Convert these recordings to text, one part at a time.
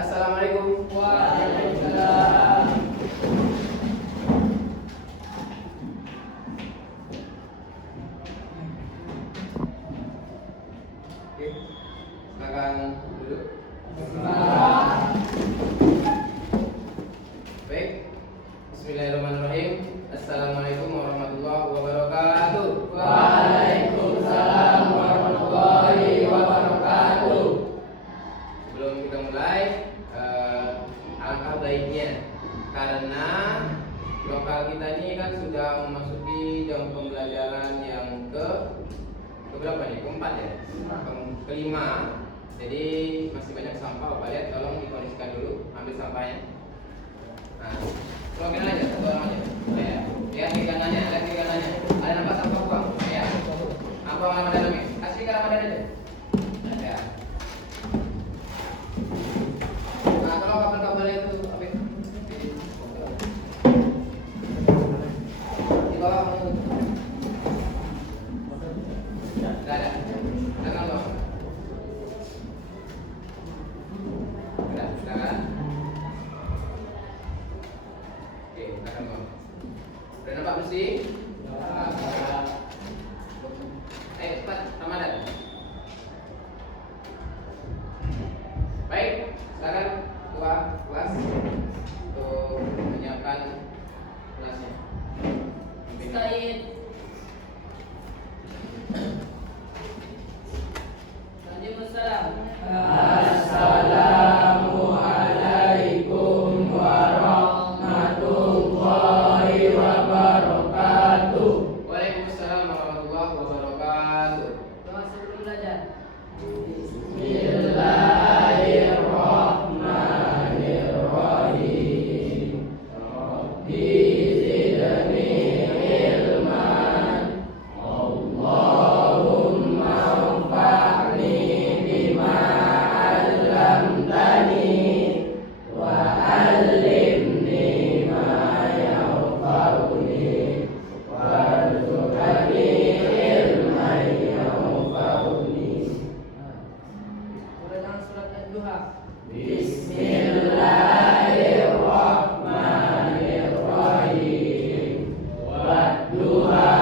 Assalamualaikum. Waalaikumsalam. Oke, silakan duduk. Baik. Bismillahirrahmanirrahim. Assalamualaikum warahmatullahi wabarakatuh. Waalaikumsalam warahmatullahi wabarakatuh. Sebelum kita mulai, alangkah baiknya karena lokal kita ini kan sudah memasuki jam pembelajaran yang keberapa nih? Keempat ya? Kelima. Jadi masih banyak sampah. Bapak lihat, tolong dikondisikan dulu, ambil sampahnya. Nah, keluarin aja, satu orang aja. Ya, lihat di kanannya, lihat di kanannya. Ada nampak sampah buang? Ya. Apa Ramadan namanya? Kasih ke Ramadan aja. Ya. Nah, kalau kabel-kabelnya itu apa? Di bawah kamu. Tidak ada. Jangan bawah. Sudah, silakan. Oke, silakan bawah. Sudah nampak bersih? Ayo cepat, Ramadan. Baik, silakan ketua kelas untuk menyiapkan kelasnya. Said. Assalamualaikum warahmatullahi wabarakatuh. Waalaikumsalam warahmatullahi wabarakatuh. Doa sebelum belajar. Bismillahirrahmanirrahim. Rabbi zidni ilman. Allahumma anfa'ni bima 'allamtani wa 'allimni ma yanfa'uni warzuqni ilman yanfa'uni. Ulangan surat Ad-Duha. Bismillahirrahmanirrahim. Wad-duha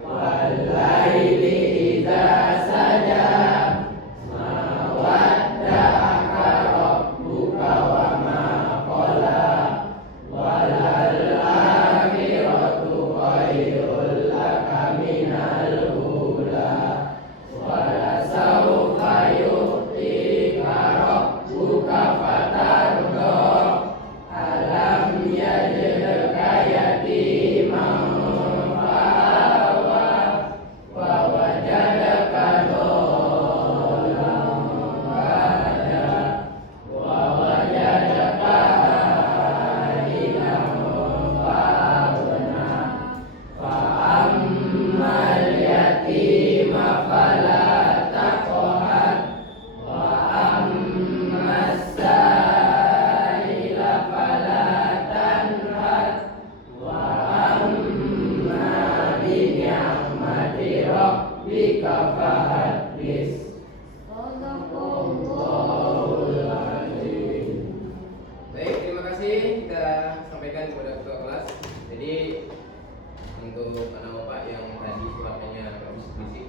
wal-laili idza saja. Ma wadda'aka rabbuka wa ma qala. Wal-akhiratu khairul laka minal ula. Walasawfa yu'tika rabbuka fatarda. Alam yajidka yatiman fa'awa. Wa wajadaka dhallan fahada. Wa wajadaka a'ilan fa'aghna. Fa'ammal yatima fala taqhar. Wa ammas sa'ila fala tanhar. Wa amma bi ni'mati rabbika fahaddits. Shadaqallahul azim. Baik, terima kasih kita sampaikan kepada ketua kelas. Jadi untuk anak bapak yang tadi suaranya agak bisik-bisik,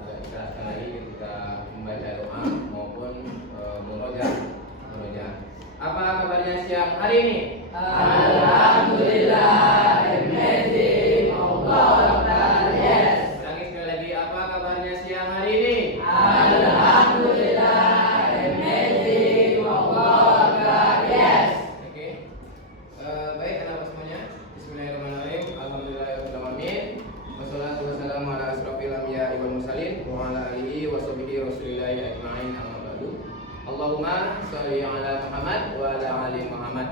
agak dikeraskan lagi ketika membaca doa maupun murojaah. Apa kabarnya siang hari ini? Alhamdulillah, amazing, Allah Akbar, yes. Ulangi sekali lagi, apa kabarnya siang hari ini? Alhamdulillah, amazing, Allah Akbar, yes. Oke. Baik anak-anak semuanya. Bismillahirrahmanirrahim. Alhamdulillahirabbil alamin. Wassalatu wassalamu ala asrofil anbiya'i wal mursalin wa ala alihi washabihi rasulillahi ajma'in amma ba'du. Allahumma sholli ala Muhammad wa ala ali Muhammad.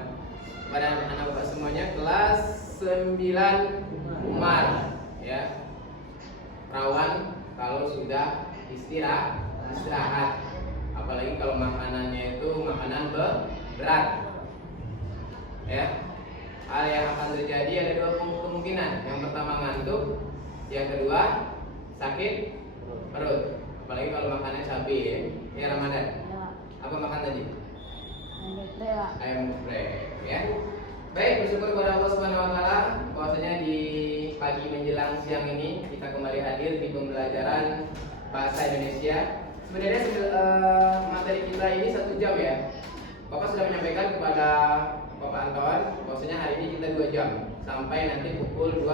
Pada anak bapak semuanya, kelas 9 Umar ya. Rawan kalau sudah istirahat. Apalagi kalau makanannya itu makanan berat. Ya. Hal yang akan terjadi ada dua kemungkinan. Yang pertama ngantuk, yang kedua sakit perut. Apalagi kalau makannya cabai ya. Ya Ramadan. Apa makan tadi? ayam geprek ya. Baik, bersyukur kepada Allah Subhanahu wa taala bahwasanya di pagi menjelang siang ini kita kembali hadir di pembelajaran bahasa Indonesia. Sebenarnya materi kita ini 1 jam ya. Bapak sudah menyampaikan kepada Bapak Anton bahwasanya hari ini kita 2 jam sampai nanti pukul 12.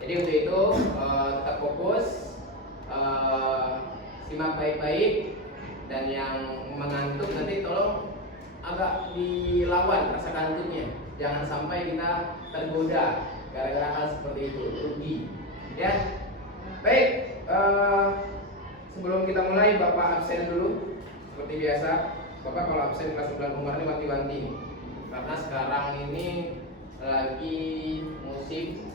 Jadi untuk itu tetap fokus, simak baik-baik, dan yang mengantuk nanti tolong agak dilawan rasa kantuknya. Jangan sampai kita tergoda gara-gara hal seperti itu, rugi. Ya, baik. Sebelum kita mulai, Bapak absen dulu seperti biasa. Bapak kalau absen kelas 9 Umar ini wanti-wanti, karena sekarang ini lagi musim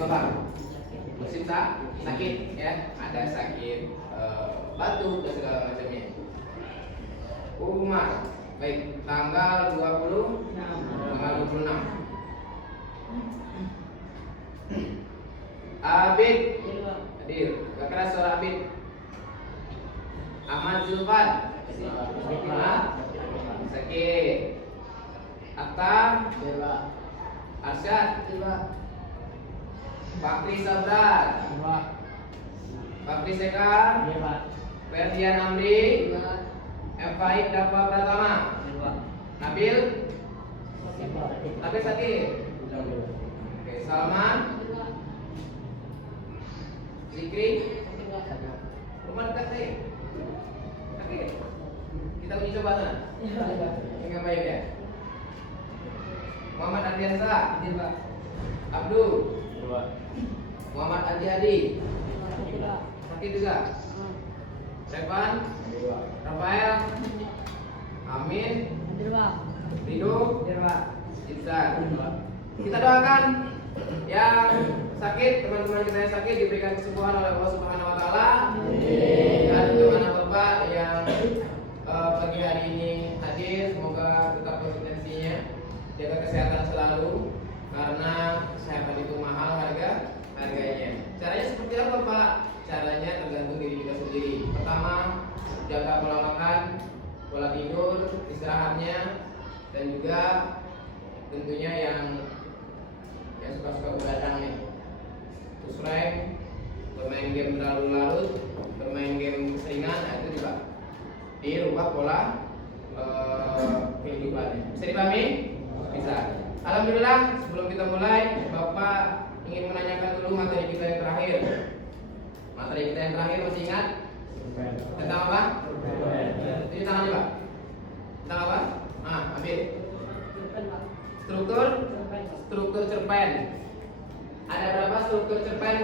apa? Musim sakit ya, ada sakit batuk dan segala macamnya. Umar, baik, tanggal 26. Abid hadir, gak keras suara Abid. Ahmad Zulfan sakit. Atta Arsyad, Fakri Sabrar, Fakri Sekar, Ferdian Amri, M. Faik Dafa Pratama, Nabil sakit. Oke, Salman, Zikri, rumah dekat saya. Sakit. Kita uji coba sana. Yang baik ya. Muhammad Ardiansa, Abdul, Muhammad Adi Adi, sakit juga. Revan, Rafael, Amin, Rido, Ibsan. Kita doakan yang sakit, teman-teman kita yang sakit diberikan kesembuhan oleh Allah Subhanahu wa taala. Dan untuk anak Bapak yang pagi hari ini hadir, semoga tetap konsistensinya, jaga kesehatan selalu, karena kesehatan itu mahal harganya. Caranya seperti apa, Pak? Caranya tergantung diri kita sendiri. Pertama, jaga pola makan, pola tidur, istirahatnya, dan juga tentunya yang suka-suka begadang nih, terus rank, bermain game terlalu larut, bermain game keseringan, nah itu juga dirubah pola kehidupannya. Bisa dipahami? Bisa. Alhamdulillah, sebelum kita mulai, Bapak ingin menanyakan dulu materi kita yang terakhir. Materi kita yang terakhir masih ingat? Tentang apa? Ini tangan Pak. Tentang apa? Ambil. Struktur cerpen. Ada berapa struktur cerpen?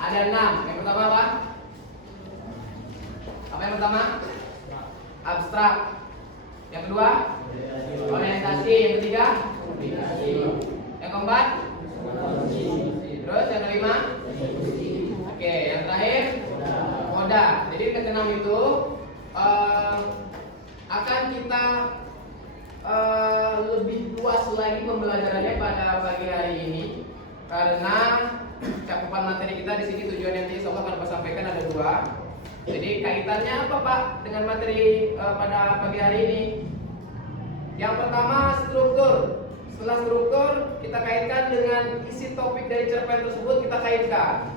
Ada 6. Yang pertama apa? Apa yang pertama? Abstrak. Yang kedua? Orientasi. Yang ketiga? Publikasi. Yang keempat? Terus yang kelima? Oke, yang terakhir? Moda. Jadi ke-6 itu akan kita lebih luas lagi pembelajarannya pada pagi hari ini, karena cakupan materi kita di sini tujuan yang insya Allah akan Bapak sampaikan ada 2. Jadi kaitannya apa Pak dengan materi pada pagi hari ini? Yang pertama struktur. Setelah struktur kita kaitkan dengan isi topik dari cerpen tersebut, kita kaitkan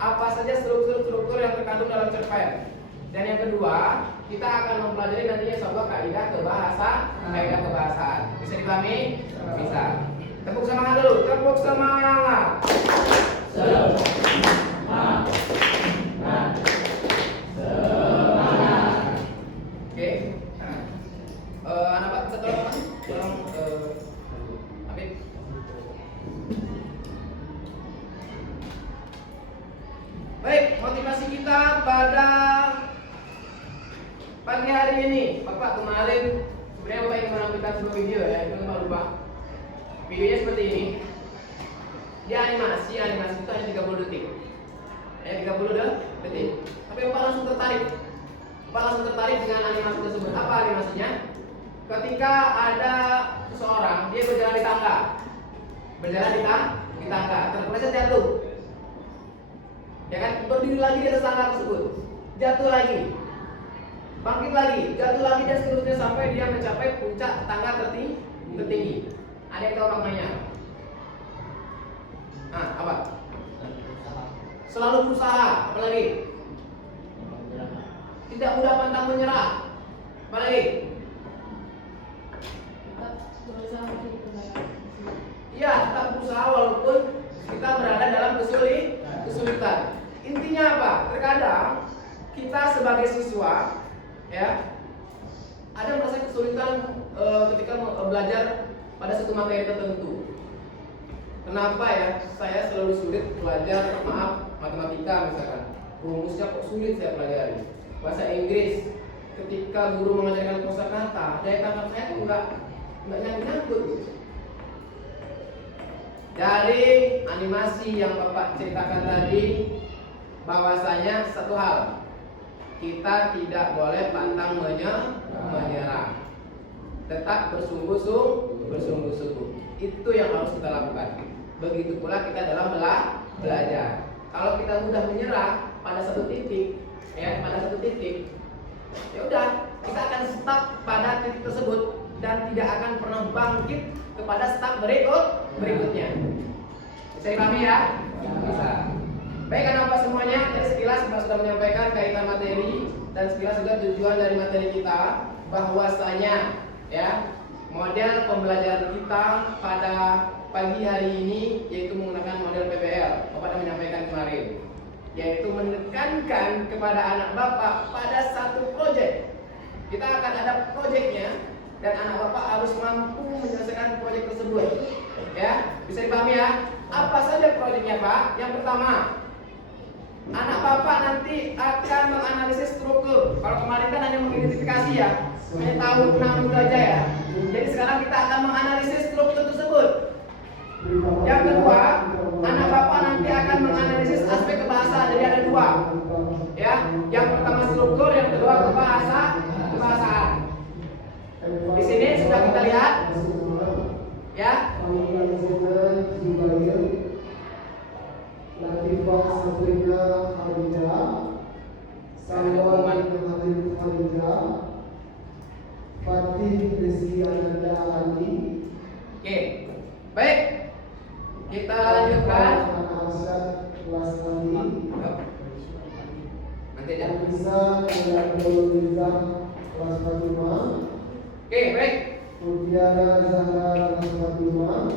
apa saja struktur-struktur yang terkandung dalam cerpen. Dan yang kedua, kita akan mempelajari nantinya insya kaidah kebahasaan. Bisa dipahami? Bisa. Tepuk semangat dulu. Tepuk semangat. Oke. Anak Pak, kita tolong Habib. Baik, motivasi kita pada pagi hari ini, Bapak kemarin sebenarnya Bapak ingin menampilkan sebuah video ya, itu Bapak lupa. Videonya seperti ini. Dia animasi itu hanya 30 detik. Ya 30 detik. Tapi Bapak langsung tertarik. Bapak langsung tertarik dengan animasi tersebut. Apa animasinya? Ketika ada seseorang dia berjalan di tangga. Di tangga, terpleset jatuh. Ya kan, berdiri lagi di atas tangga tersebut. jatuh lagi, bangkit lagi, jatuh lagi, dan seterusnya sampai dia mencapai puncak tangga tertinggi. Ada yang tahu maknanya? Apa? Selalu berusaha. Apa lagi? Tidak mudah pantang menyerah. Apa lagi? Iya, tetap berusaha walaupun kita berada dalam kesulitan. Intinya apa? Terkadang kita sebagai siswa, ya, ada merasa kesulitan ketika belajar pada satu materi tertentu. Kenapa ya? Saya selalu sulit belajar, matematika misalkan. Rumusnya kok sulit saya pelajari. Bahasa Inggris, ketika guru mengajarkan kosakata, daya tangkap saya tuh nggak nyangkut gitu. Dari animasi yang Bapak ceritakan tadi, bahwasanya satu hal, kita tidak boleh pantang menyerah, tetap bersungguh-sungguh. Itu yang harus kita lakukan. Begitu pula kita dalam belajar. Kalau kita mudah menyerah pada satu titik, ya udah, kita akan stuck pada titik tersebut dan tidak akan pernah bangkit kepada step berikutnya. Bisa dipahami ya? Bisa. Baik, anak-anak semuanya, dari sekilas Bapak sudah menyampaikan kaitan materi dan sekilas juga tujuan dari materi kita, bahwasanya ya model pembelajaran kita pada pagi hari ini yaitu menggunakan model PBL. Bapak sudah menyampaikan kemarin, yaitu menekankan kepada anak Bapak pada satu proyek. Kita akan ada proyeknya dan anak Bapak harus mampu menyelesaikan proyek tersebut. Ya, bisa dipahami ya? Apa saja proyeknya, Pak? Yang pertama, anak Bapak nanti akan menganalisis struktur. Kalau kemarin kan hanya mengidentifikasi ya, hanya tahu 6 itu aja ya. Jadi sekarang kita akan menganalisis struktur tersebut. Yang kedua, anak Bapak nanti akan menganalisis aspek kebahasaan. Jadi ada 2. Ya, yang pertama struktur, yang kedua kebahasaan. Di sini sudah kita lihat, ya. Oke, baik. Kita lanjutkan. Nanti aja. Oke, baik. Mutiara Zahra kelas 45,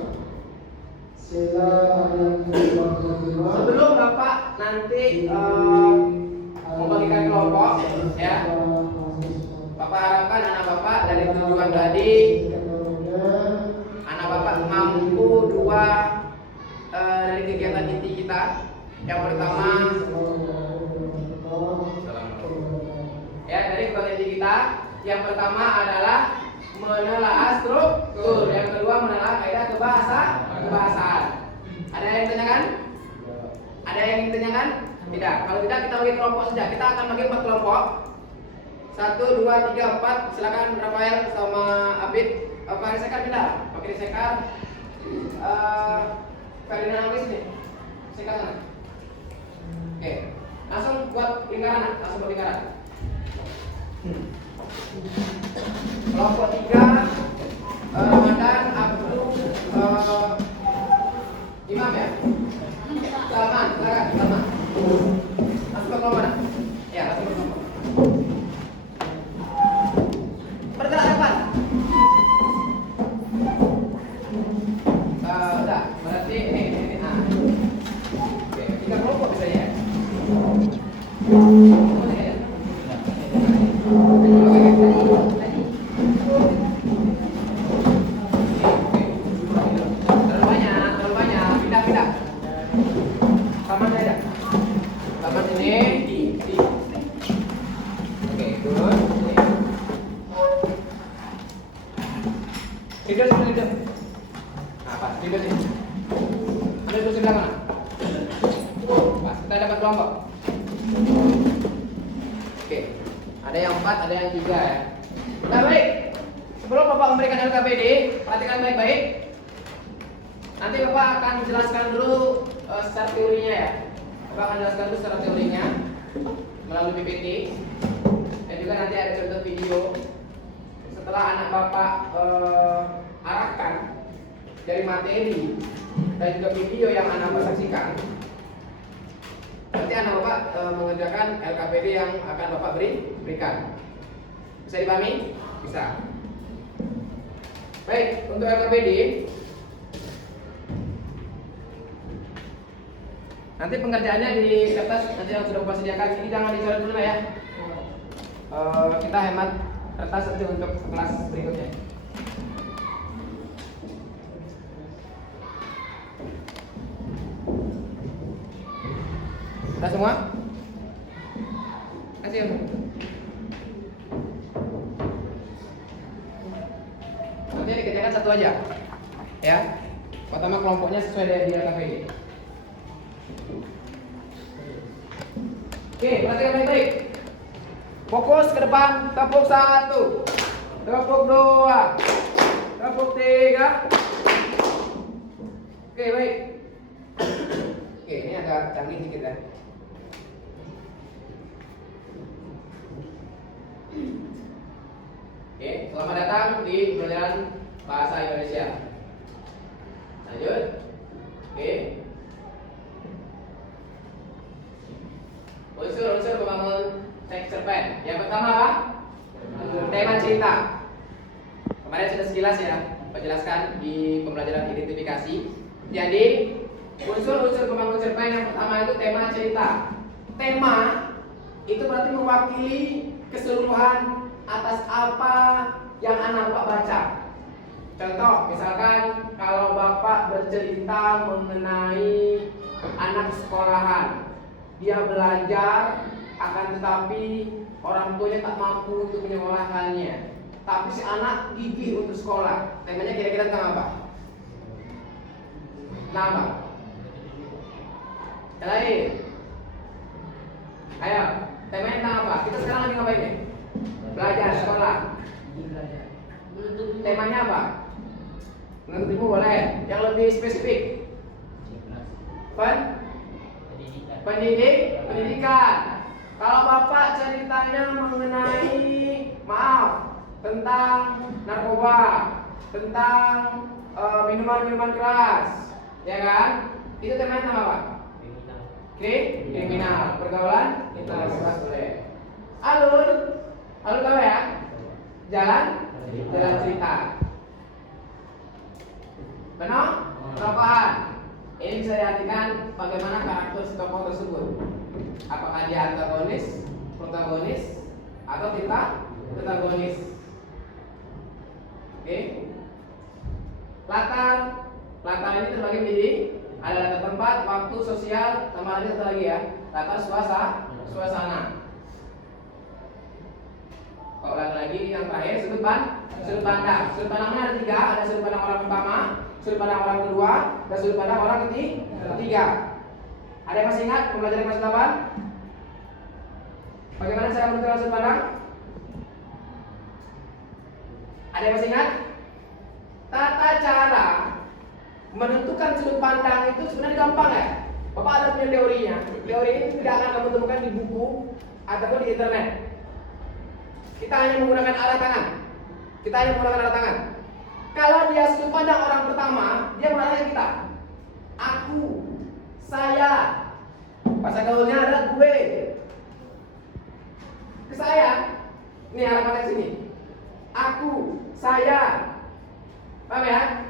Sheila Arianti kelas 45. Sebelum Bapak nanti membagikan kelompok, ya, Bapak harapkan anak Bapak dari tujuan tadi, anak Bapak mampu 2 dari kegiatan inti kita. Yang pertama, ya, dari kegiatan inti kita, yang pertama adalah menelaah struktur, yang kedua menelaah kaidah kebahasaan. Ada yang ditanyakan? Ada yang ingin ditanyakan? Tidak. Kalau tidak, kita bagi kelompok saja. Kita akan bagi 4 kelompok. 1, 2, 3, 4. Silakan Rafael sama Abid. Pak Sekar pindah. Pak Sekar. Ferdinand Alis nih. Sekar sana. Oke. Langsung buat lingkaran. Kelompok 3, Ramadan, Abdul, Imam ya? Salman, silakan, Salman. Masuk ke kelompok mana? Ya, masuk ke kelompok. Bergerak depan. Udah, berarti ini. Oke, 3 kelompok bisa ya? Ada yang 4, ada yang 3 ya. Nah, baik. Sebelum Bapak memberikan LKPD, perhatikan baik-baik. Nanti Bapak akan jelaskan dulu secara teorinya ya. Bapak akan jelaskan dulu secara teorinya. melalui PPT dan juga nanti ada contoh video setelah anak bapak arahkan dari materi dan juga video yang anak bapak saksikan. Nanti anak bapak mengerjakan LKPD yang akan bapak berikan. Bisa dipahami? Bisa. Baik, untuk LKPD nanti pengerjaannya di kertas nanti yang sudah bapak sediakan ini jangan dicoret dulu ya. Kita hemat kertas nanti untuk kelas berikutnya. Sudah semua? Kasih ya. Nanti dikerjakan satu aja, ya. Pertama kelompoknya sesuai dengan dia LKPD. Oke, perhatikan baik-baik. Fokus ke depan. Tepuk 1, tepuk 2, tepuk 3. Oke, baik. Oke, ini agak canggih dikit ya. Oke, selamat datang di pelajaran bahasa Indonesia. Lanjut. Oke. Unsur-unsur pembangun teks cerpen. Yang pertama apa? Tema cerita. Kemarin sudah sekilas ya, Pak jelaskan di pembelajaran identifikasi. Jadi, unsur-unsur pembangun cerpen yang pertama itu tema cerita. Tema itu berarti mewakili keseluruhan atas apa yang anak bapak baca. Contoh, misalkan kalau bapak bercerita mengenai anak sekolahan, dia belajar akan tetapi orang tuanya tak mampu untuk menyekolahkannya, tapi si anak gigih untuk sekolah. Temanya kira-kira tentang apa? Nama? Yang lain? Ayo, temanya tentang apa? Kita sekarang lagi ngapain nih? Belajar sekolah. Temanya apa? Menurut ibu boleh. Yang lebih spesifik? Pendidikan. Kalau bapak ceritanya mengenai tentang narkoba, tentang minuman-minuman keras, ya kan? Itu temanya tentang apa? Kriminal, pergaulan internasional boleh. Alur tahu ya? Jalan cerita. Benar? Tokohan. Ini bisa diartikan bagaimana karakter si tokoh tersebut. Apakah dia antagonis, protagonis, atau protagonis. Oke. Latar ini terbagi menjadi ada latar tempat, waktu, sosial, tambah lagi satu lagi ya. Latar suasana. Kalau lagi yang terakhir sudut pandang. Sudut pandangnya ada 3, ada sudut pandang orang pertama, sudut pandang orang kedua, dan sudut pandang orang ketiga. Ada yang masih ingat pembelajaran kelas 8? Bagaimana saya menentukan sudut pandang? Ada yang masih ingat? Tata cara menentukan sudut pandang itu sebenarnya gampang ya. Bapak ada punya teorinya. Teori ini tidak akan kamu temukan di buku ataupun di internet. Kita hanya menggunakan arah tangan. Kalau dia sudut pandang orang pertama, dia mengatakan kita. Aku, saya. Bahasa gaulnya adalah gue. Ke saya. Ini arah mata sini. Aku, saya. Paham ya?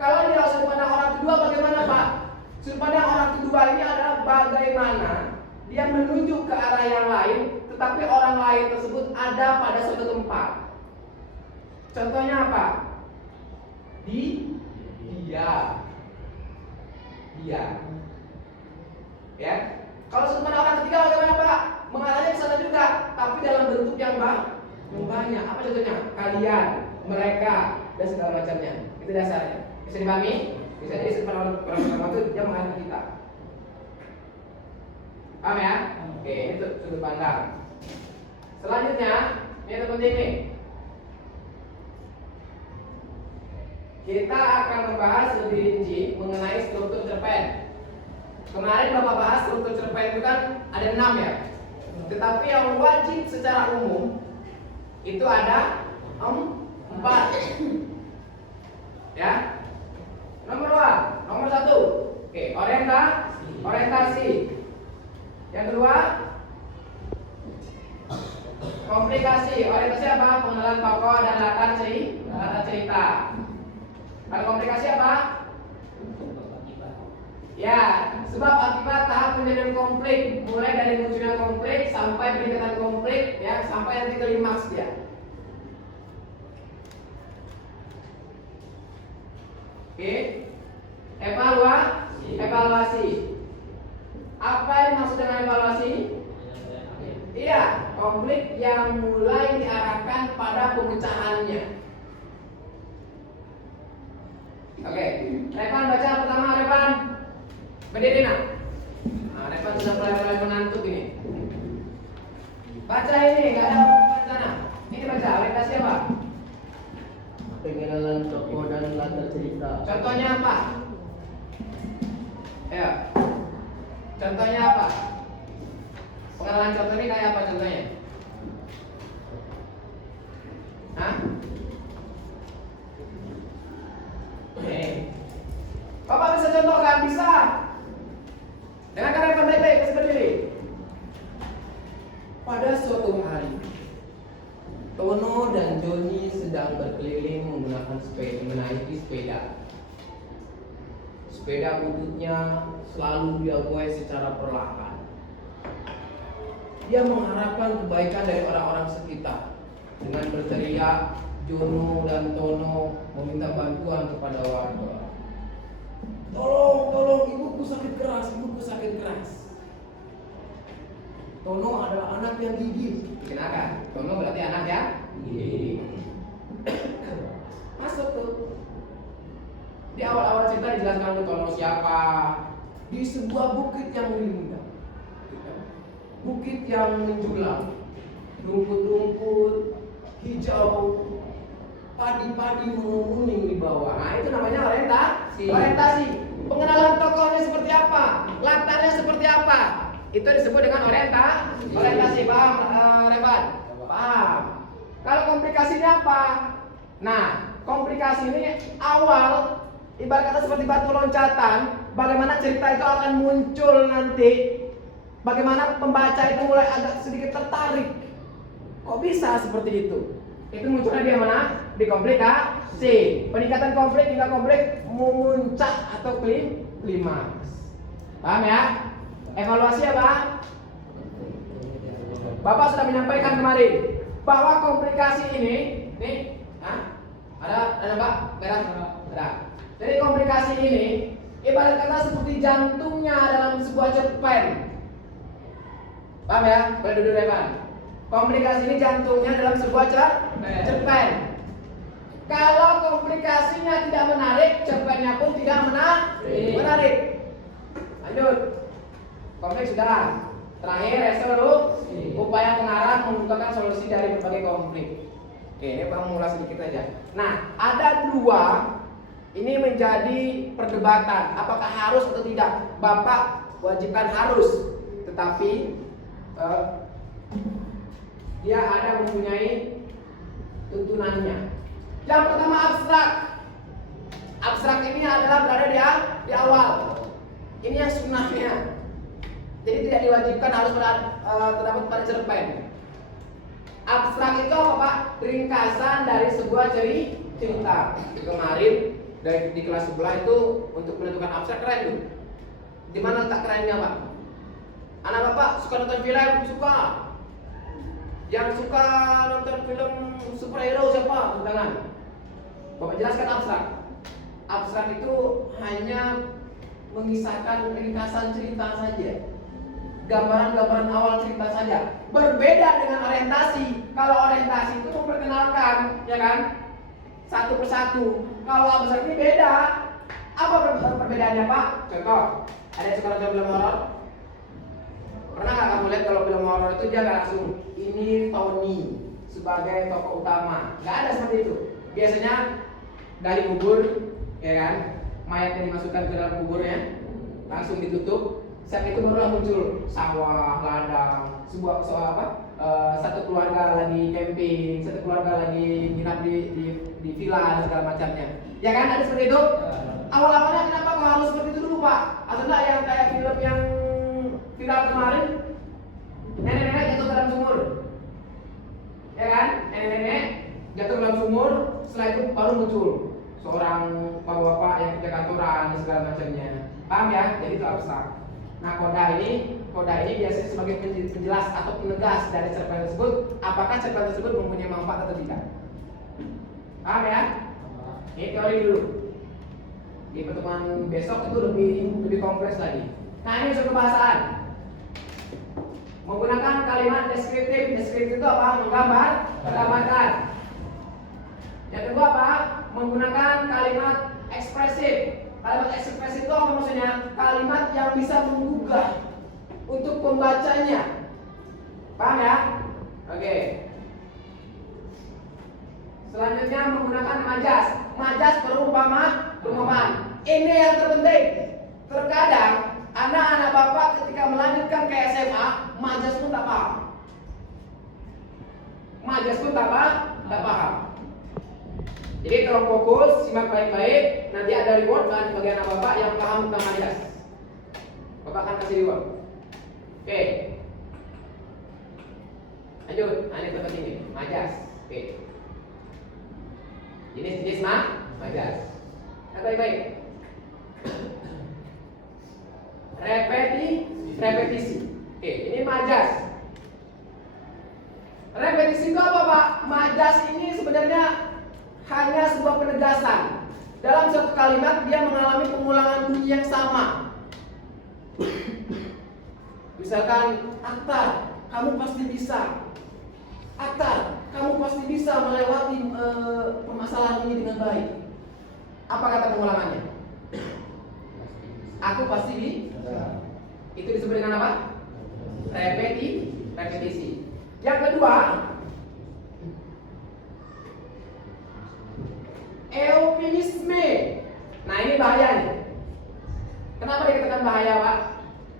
Kalau dia sudut pandang orang kedua bagaimana Pak? Sudut pandang orang kedua ini adalah bagaimana dia menunjuk ke arah yang lain, tetapi orang lain tersebut ada pada suatu tempat. Contohnya apa? Dia. Ya. Kalau sudut pandang orang ketiga bagaimana Pak? Mengarahnya ke sana juga, tapi dalam bentuk yang banyak. Apa contohnya? Kalian, mereka, dan segala macamnya. Itu dasarnya. Bisa dipahami? Bisa jadi sudut pandang orang pertama itu dia mengarah kita. Paham ya? Oke, itu sudut pandang. Selanjutnya, ini yang penting nih. Kita akan membahas lebih rinci mengenai struktur cerpen. Kemarin Bapak bahas struktur cerpen itu kan ada 6 ya. Tetapi yang wajib secara umum itu ada 4. Ya. Nomor 1. Oke, orientasi. Yang kedua, komplikasi. Orientasi apa? Pengenalan tokoh dan latar cerita. Kalau komplikasi apa? Ya, sebab akibat tahap kejadian konflik, mulai dari munculnya konflik sampai peningkatan konflik, ya, sampai nanti klimaks dia. Oke, evaluasi. Apa yang maksud dengan evaluasi? Iya, konflik yang mulai diarahkan pada pemecahannya. Oke, Revan baca pertama, Revan. Berdiri nak. Nah, Revan sudah mulai mengantuk ini. Baca ini, nggak ada sana. Ini baca, orientasi apa? Pengenalan tokoh dan latar cerita. Contohnya apa? Ya. Contohnya apa? Pengenalan contoh ini kayak apa contohnya? Hah? Bapak bisa contohkan? Bisa. Dengan kata yang baik-baik, kasih berdiri. Pada suatu hari, Tono dan Joni sedang berkeliling menggunakan menaiki sepeda. Sepeda bututnya selalu dia goyah secara perlahan. Dia mengharapkan kebaikan dari orang-orang sekitar. Dengan berteriak, Jono dan Tono meminta bantuan kepada warga. Tolong, ibuku sakit keras. Tono adalah anak yang gigih. Kenapa? Tono berarti anak yang gigih. Masuk tuh. Di awal-awal cerita dijelaskan tuh Tono siapa. Di sebuah bukit yang rindang, bukit yang menjulang, rumput-rumput hijau, padi-padi menguning di bawah. Nah, itu namanya orientasi. Pengenalan tokohnya seperti apa, latarnya seperti apa, itu disebut dengan orientasi. Paham, Revan? Paham. Kalau komplikasinya apa? Nah, komplikasi ini awal, ibarat kata seperti batu loncatan. Bagaimana cerita itu akan muncul nanti, bagaimana pembaca itu mulai agak sedikit tertarik. Kok bisa seperti itu? Itu munculnya di mana? Di komplikasi. Peningkatan konflik hingga konflik memuncak atau klimaks. Paham ya? Evaluasi apa? Bapak sudah menyampaikan kemarin bahwa komplikasi ini, nih, ada Pak? Ada. Jadi komplikasi ini ibarat kata seperti jantungnya dalam sebuah cerpen. Paham ya? Boleh duduk Revan. Komplikasi ini jantungnya dalam sebuah cerpen. Kalau komplikasinya tidak menarik, cerpennya pun tidak menarik. Lanjut. Konflik sudah. Terakhir resolusi. Upaya pengarah mengungkapkan solusi dari berbagai konflik. Oke, ini mengulas sedikit aja. Nah, ada 2. Ini menjadi perdebatan, apakah harus atau tidak. Bapak wajibkan harus, tetapi dia ada mempunyai tuntunannya. Yang pertama abstrak. Abstrak ini adalah berada di awal. Ini yang sunnahnya. Jadi tidak diwajibkan harus terdapat pada cerpen. Abstrak itu apa Pak? Ringkasan dari sebuah cerita. Kemarin di kelas sebelah itu untuk menentukan abstrak keren tuh. Di mana letak kerennya Pak? Anak Bapak suka nonton film? Suka. Yang suka nonton film superhero siapa? Tangan. Bapak jelaskan abstrak. Abstrak itu hanya mengisahkan ringkasan cerita saja, gambaran-gambaran awal cerita saja. Berbeda dengan orientasi. Kalau orientasi itu memperkenalkan, ya kan? Satu persatu. Kalau abstrak ini beda. Apa perbedaannya Pak? Contoh, ada yang suka nonton film horor? Pernah nggak kamu lihat kalau film horor itu dia nggak langsung ini Tony sebagai tokoh utama? Nggak ada seperti itu. Biasanya dari kubur, ya kan? Mayat yang dimasukkan ke dalam kuburnya langsung ditutup. Saat itu barulah muncul sawah, ladang, satu keluarga lagi camping, satu keluarga lagi nginap di villa dan segala macamnya. Ya kan, ada seperti itu. Awal-awalnya kenapa kok harus seperti itu dulu Pak? Atau enggak yang kayak film yang viral kemarin, nenek-nenek jatuh ke dalam sumur, ya kan? Nenek-nenek jatuh ke dalam sumur, setelah itu baru muncul seorang bapak-bapak yang kerja kantoran dan segala macamnya. Paham ya? Jadi itu abstrak. Nah, koda ini biasanya sebagai penjelas atau penegas dari cerpen tersebut, apakah cerpen tersebut mempunyai manfaat atau tidak. Paham ya? Ini teori dulu. Di pertemuan besok itu lebih kompleks lagi. Nah, ini unsur kebahasaan. Menggunakan kalimat deskriptif. Deskriptif itu apa? Menggambarkan. Yang kedua apa? Menggunakan kalimat ekspresif. Kalimat ekspresif itu apa maksudnya? Kalimat yang bisa menggugah untuk pembacanya. Paham ya? Oke. Selanjutnya menggunakan majas. Majas perumpamaan. Ini yang terpenting. Terkadang anak-anak bapak ketika melanjutkan ke SMA, majas pun tak paham. Tak paham. Jadi tolong fokus, simak baik-baik. Nanti ada reward bagi bagian anak bapak yang paham tentang majas. Bapak akan kasih reward. Oke. Lanjut, ini tempat ini, majas. Oke. Jenis-jenis majas. Baik-baik. Repetisi. Oke, ini majas. Repetisi itu apa Pak? Majas ini sebenarnya hanya sebuah penegasan. Dalam satu kalimat dia mengalami pengulangan bunyi yang sama. Misalkan, Aktar, kamu pasti bisa. Aktar, kamu pasti bisa melewati permasalahan ini dengan baik. Apa kata pengulangannya? Aku pasti bisa. Itu disebut dengan apa? Repetisi. Yang kedua, eufemisme. Nah, ini bahaya nih. Kenapa dikatakan bahaya, Pak?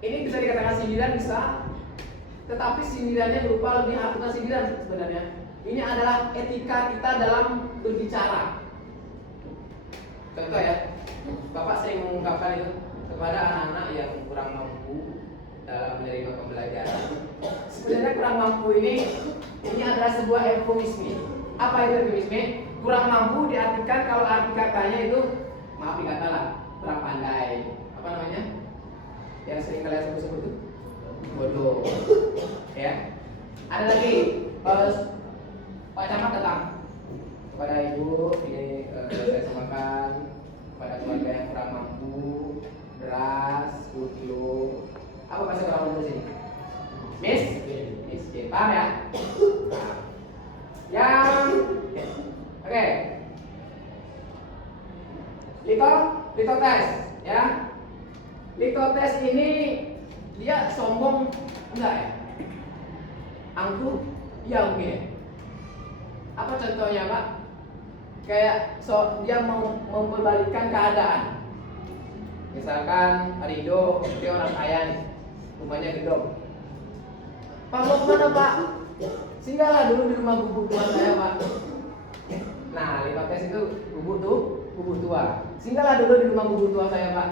Ini bisa dikatakan sindiran, bisa. Tetapi sindirannya berupa lebih bukan sindiran sebenarnya. Ini adalah etika kita dalam berbicara. Contoh ya, Bapak sering mengungkapkan itu kepada anak-anak yang kurang mampu dalam menerima pembelajaran. Sebenarnya kurang mampu ini adalah sebuah eufemisme. Apa itu eufemisme? Kurang mampu diartikan kalau arti katanya itu, maaf dikatalah, kurang pandai. Apa namanya? Yang sering kalian sebut-sebut itu bodoh. Ya. Ada lagi, Pak Camat datang kepada ibu, ini saya samakan kepada keluarga yang kurang mampu, beras 10 kilo. Apa bahasa kurang mampu sini? Miskin. Paham ya? Paham. Yang oke. Litotes, ya. Litotes ini dia sombong enggak ya? Angkuh? Iya mungkin ya. Apa contohnya Pak? Kayak dia memperbalikkan keadaan. Misalkan Arido, dia orang kaya nih, rumahnya gedong. Pak mau kemana Pak? Singgahlah dulu di rumah gubuk tua saya Pak. Nah, litotes itu gubuk tua. Singgahlah dulu di rumah gubuk tua saya Pak.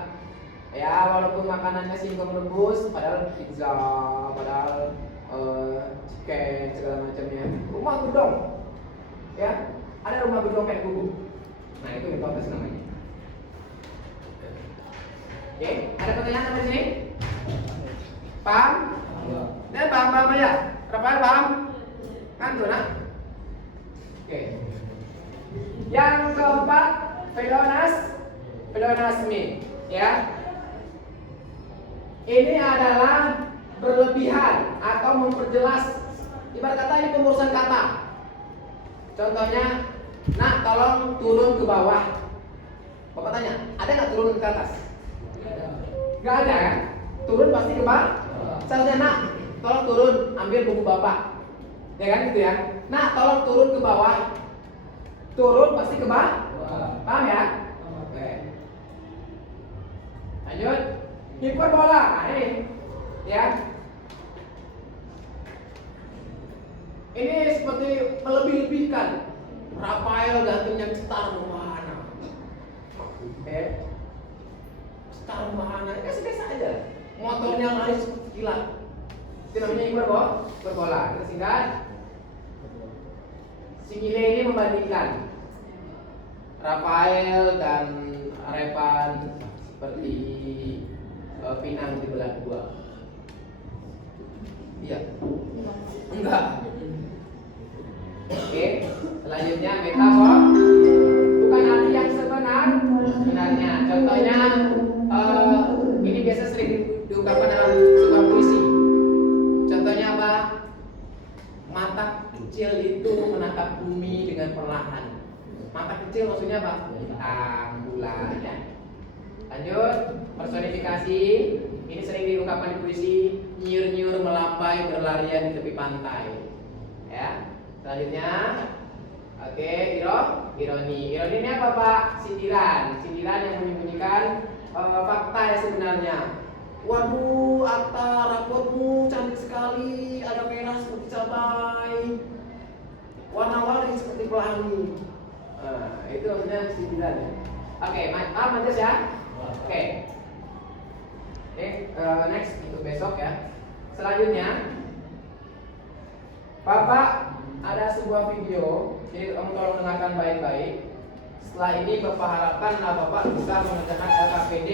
Ya, walaupun makanannya singkong rebus, padahal pizza, padahal chicken segala macamnya. Rumah gedong, ya, ada rumah gedong kayak gubuk. Nah, itu litotes namanya. Oke, ada pertanyaan sampai sini? Paham? Dan paham ya? Rafael paham? Kan tuh nak? Oke. Yang keempat, pleonasme, ya. Ini adalah berlebihan atau memperjelas. Ibarat kata ini pengurusan kata. Contohnya, nak tolong turun ke bawah. Bapak tanya, ada nggak turun ke atas? Nggak ada kan? Turun pasti ke bawah. Seharusnya nak tolong turun ambil buku bapak. Ya kan gitu ya. Nak tolong turun ke bawah. Turun pasti ke bawah. Paham ya? Oke. Lanjut. Hiperbola. Nah, ini ya. Ini seperti melebih-lebihkan. Rafael gantungnya Star Wahana. Star Wahana, biasa-biasa aja. Motornya lari seperti kilat. Itu namanya berbola. Kita singkat. Singile ini membandingkan Rafael dan Repan seperti pinang dibelah dua. Iya. Enggak. Oke, selanjutnya metafor bukan arti yang sebenarnya. Contohnya ini biasa sering diungkapkan dalam sebuah puisi. Contohnya apa? Mata kecil itu menatap bumi dengan perlahan. Mata kecil maksudnya apa? Bulan ya. Lanjut, personifikasi. Ini sering diungkapkan di puisi. Nyiur-nyiur melambai berlarian di tepi pantai. Ya. Selanjutnya, oke, ironi. Ironi ini apa Pak? Sindiran yang menyembunyikan fakta yang sebenarnya. Waduh, Atta, rapotmu cantik sekali, ada merah seperti cabai, warna-warni seperti pelangi. Itu maksudnya sindiran ya. Oke, mantas ya. Oke. Next untuk besok ya. Selanjutnya, Bapak ada sebuah video, jadi kamu tolong dengarkan baik-baik. Setelah ini Bapak harapkan Bapak bisa mengerjakan LKPD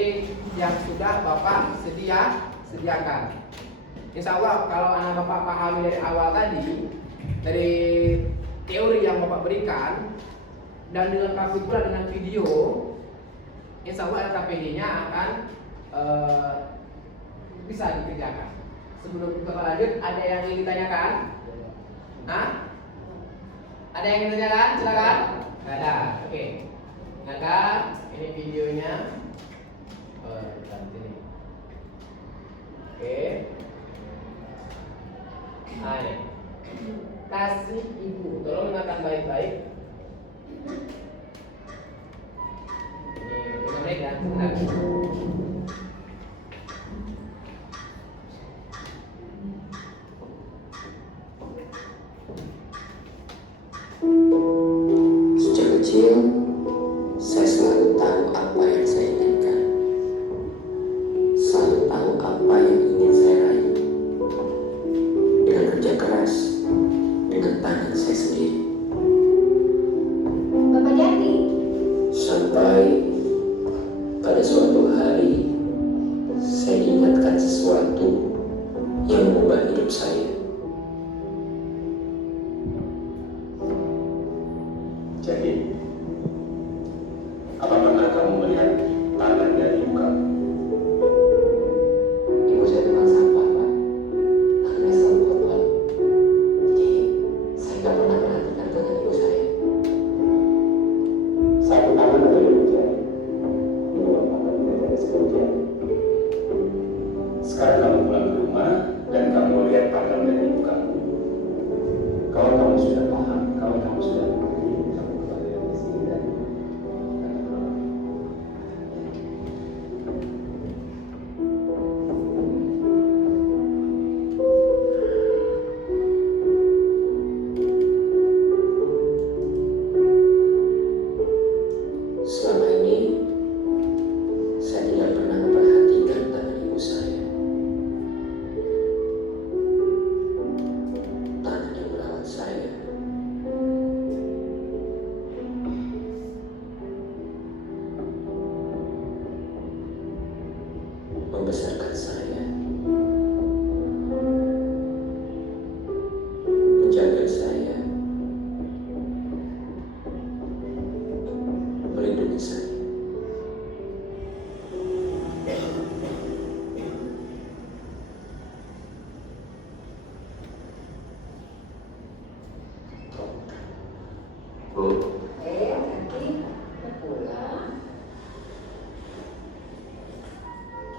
yang sudah Bapak sediakan. Insya Allah kalau anak Bapak pahami dari awal tadi, dari teori yang Bapak berikan dan dilengkapi pula dengan video, insya Allah LKPD-nya akan bisa dikerjakan. Sebelum kita lanjut, ada yang ingin ditanyakan? Ada yang ingin ditanyakan? Silakan. Nggak ada. Oke. Ingatkan, ini videonya. Ini. Oke. Ini. Kasih ibu. Tolong dengarkan baik-baik. Ini 5 menit ya. Sebentar. Sejak kecil, saya selalu tahu apa yang saya inginkan. Selalu tahu apa yang ingin saya raih. Dengan kerja keras, dengan tangan saya sendiri. Bapak Jati. Sampai pada suatu hari, saya diingatkan sesuatu yang mengubah hidup saya. Jadi, apa pernah kamu melihat tangan dari ibu kamu? Ibu saya tukang sampah, Pak. Tangannya selalu kotor. Jadi, saya nggak pernah perhatikan tangan ibu saya. Satu tangan ada di jari, dua tangan ada di sebelah jari. Sekarang kamu pulang ke rumah dan kamu lihat tangan dari ibu kamu. Kalau kamu sudah paham, kalau kamu sudah mengerti, kamu kembali dari sini dan selama ini saya tidak pernah memperhatikan tangan ibu saya. Tangan yang merawat saya. Membesarkan saya. Menjaga saya. Melindungi saya. Bu, Jati. Pulang.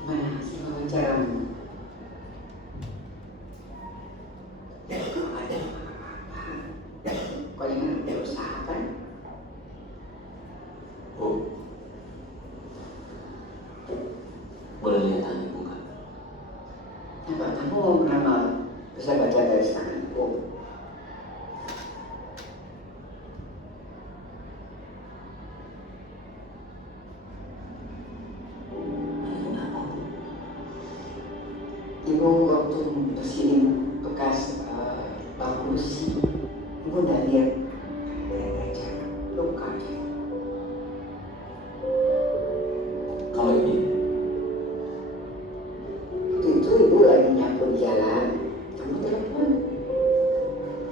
Gimana hasil wawancaramu? Kok ada apa-apa? Kau yang udah usaha kan? Bu, boleh lihat tangan ibu kan? Apa kamu pernah bisa baca dari tangan ibu? Bunda lihat aja luka. Kalau ini, Waktu itu ibu lagi nyapu di jalan, kamu telepon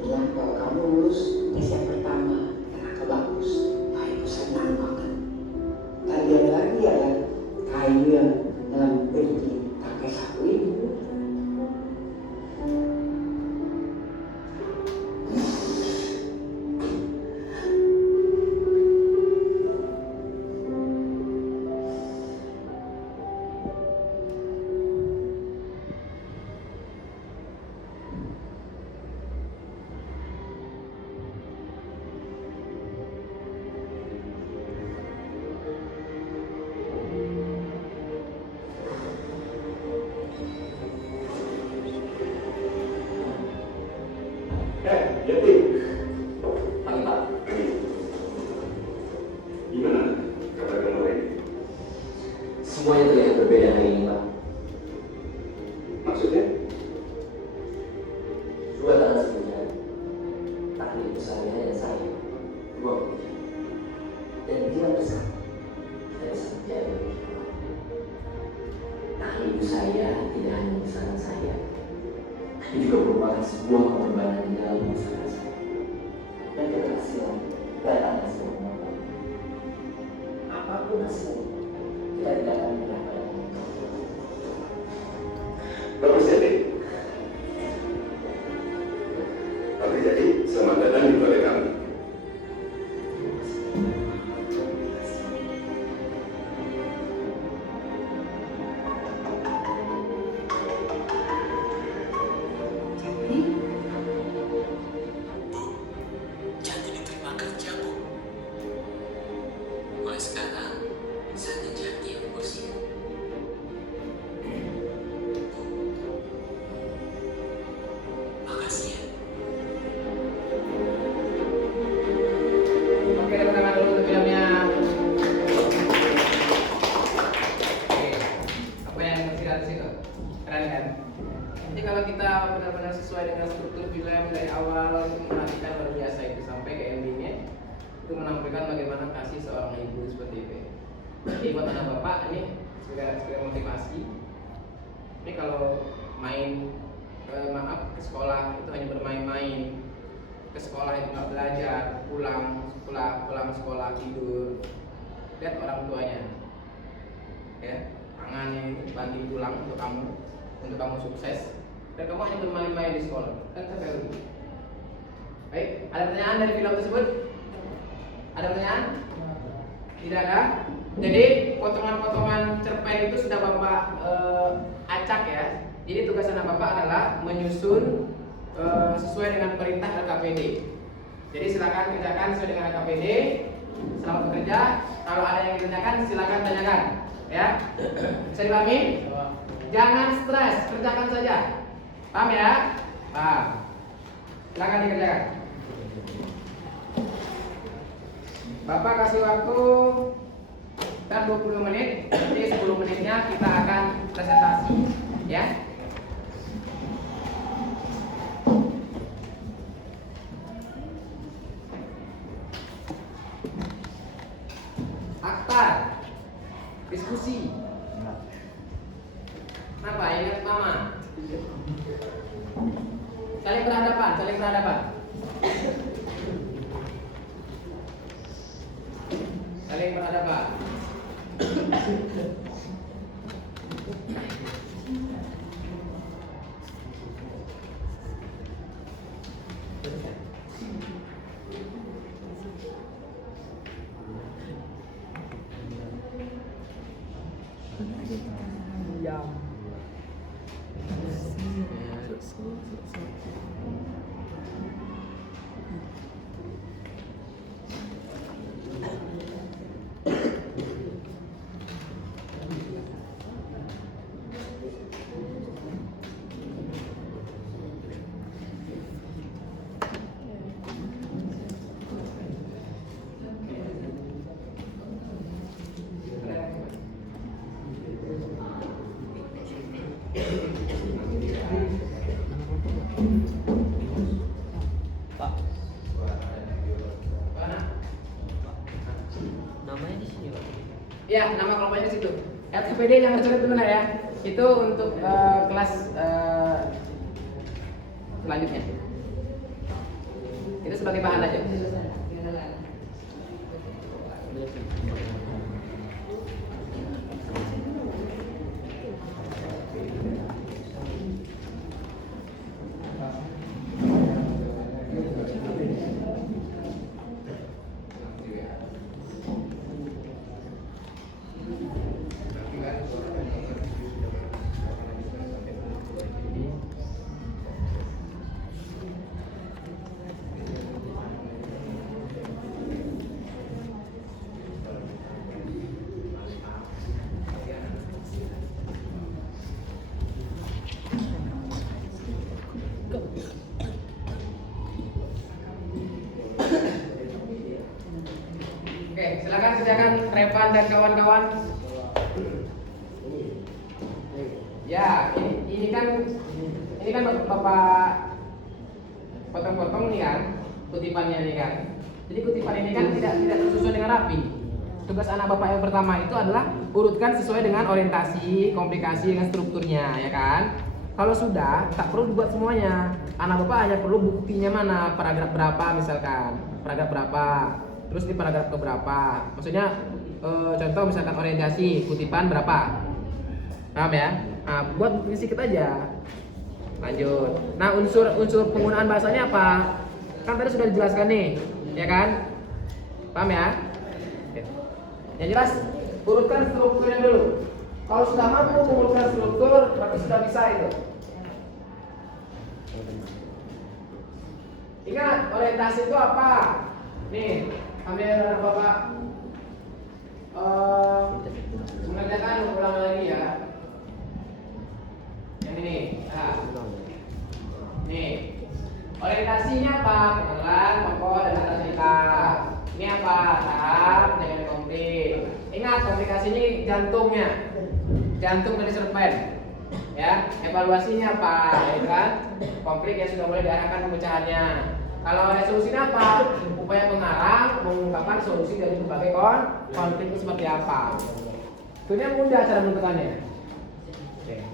bilang bahwa kamu lulus tes yang pertama dan agak bagus. Nah, ibu senang banget. Dan lihat lagi ada kayu yang dalam peti pakai sapu ibu. Yati. Pagi Pak. Gimana kabar kamu hari ini? Semuanya terlihat berbeda hari ini, Pak. Maksudnya? Dua tahun sebelumnya, ahli usahanya dan saya, dua bekerja. Dan dia besar, saya bisa menjadi lebih kuat. Ahli saya tidak hanya membesarkan saya, tapi juga merupakan sebuah pengorbanan di dalam usaha saya. Dan keberhasilan datang dari semua orang. Apapun hasilnya, kita tidak akan pernah pada Bagus Yati. Oke, jadi selamat datang di keluarga kami. Jadi diterima kerja, Bu. Mulai sekarang, saatnya Jati yang bosnya. Makasih ya. Oke, tepuk tangan dulu untuk filmnya. Oke, apa yang tersirat di situ? Keren kan? Jadi kalau kita benar-benar sesuai dengan struktur film dari awal itu memperhatikan luar biasa itu sampai ke endingnya, itu menampilkan bagaimana kasih seorang ibu seperti itu. Jadi buat anak bapak ini sebagai motivasi. Ini kalau main ke sekolah itu hanya bermain-main, ke sekolah itu nggak belajar, pulang sekolah tidur. Lihat orang tuanya, ya tangannya ini banting tulang untuk kamu sukses. Dan kamu hanya bermain-main di sekolah, kan sampai rugi. Baik, ada pertanyaan dari film tersebut? Ada pertanyaan? Tidak ada. Jadi potongan-potongan cerpen itu sudah bapak acak ya. Jadi tugas anak bapak adalah menyusun sesuai dengan perintah LKPD. Jadi silakan kerjakan sesuai dengan LKPD. Selamat bekerja. Kalau ada yang ditanyakan silakan tanyakan. Ya, bisa dipahami? Jangan stres, kerjakan saja. Paham ya? Paham. Silakan dikerjakan. Bapak kasih waktu dan 20 menit. Nanti 10 menitnya kita akan presentasi, ya. Akta, diskusi. Kenapa? Ingat mama. Saling berhadapan, saling berhadapan. Saling berhadapan. Ya, nama kelompoknya di situ. RTPD jangan sulit dulu ya. Itu untuk kelas selanjutnya. Itu sebagai bahan aja. Oke, silakan sediakan Revan dan kawan-kawan. Ya, ini kan Bapak potong-potong nih kan kutipannya nih kan. Jadi kutipan ini kan tidak tersusun dengan rapi. Tugas anak Bapak yang pertama itu adalah urutkan sesuai dengan orientasi, komplikasi dengan strukturnya, ya kan? Kalau sudah, tak perlu dibuat semuanya. Anak Bapak hanya perlu buktinya mana, paragraf berapa misalkan, paragraf berapa. Terus di paragraf keberapa? Maksudnya contoh misalkan orientasi, kutipan berapa? Paham ya? Nah, buat bukti sedikit aja. Lanjut. Nah, unsur penggunaan bahasanya apa? Kan tadi sudah dijelaskan nih, ya kan? Paham ya? Yang jelas, urutkan strukturnya dulu. Kalau sudah mampu mengurutkan struktur, berarti sudah bisa itu. Ingat, orientasi itu apa? Nih, ambil Bapak mengerjakan ulang lagi ya. Yang ini. Nah. Nih. Orientasinya apa? Pengenalan, pokok, dan tata cerita. Ini apa? Tahap dengan komplit. Ingat, komplikasi ini jantungnya. Jantung dari cerpen. Ya, evaluasinya apa? Ya kan? Konflik yang sudah mulai diarahkan pemecahannya. Kalau resolusinya apa? Upaya pengarang mengungkapkan solusi dari berbagai konflik itu seperti apa. Itu mudah cara menentukannya. Oke.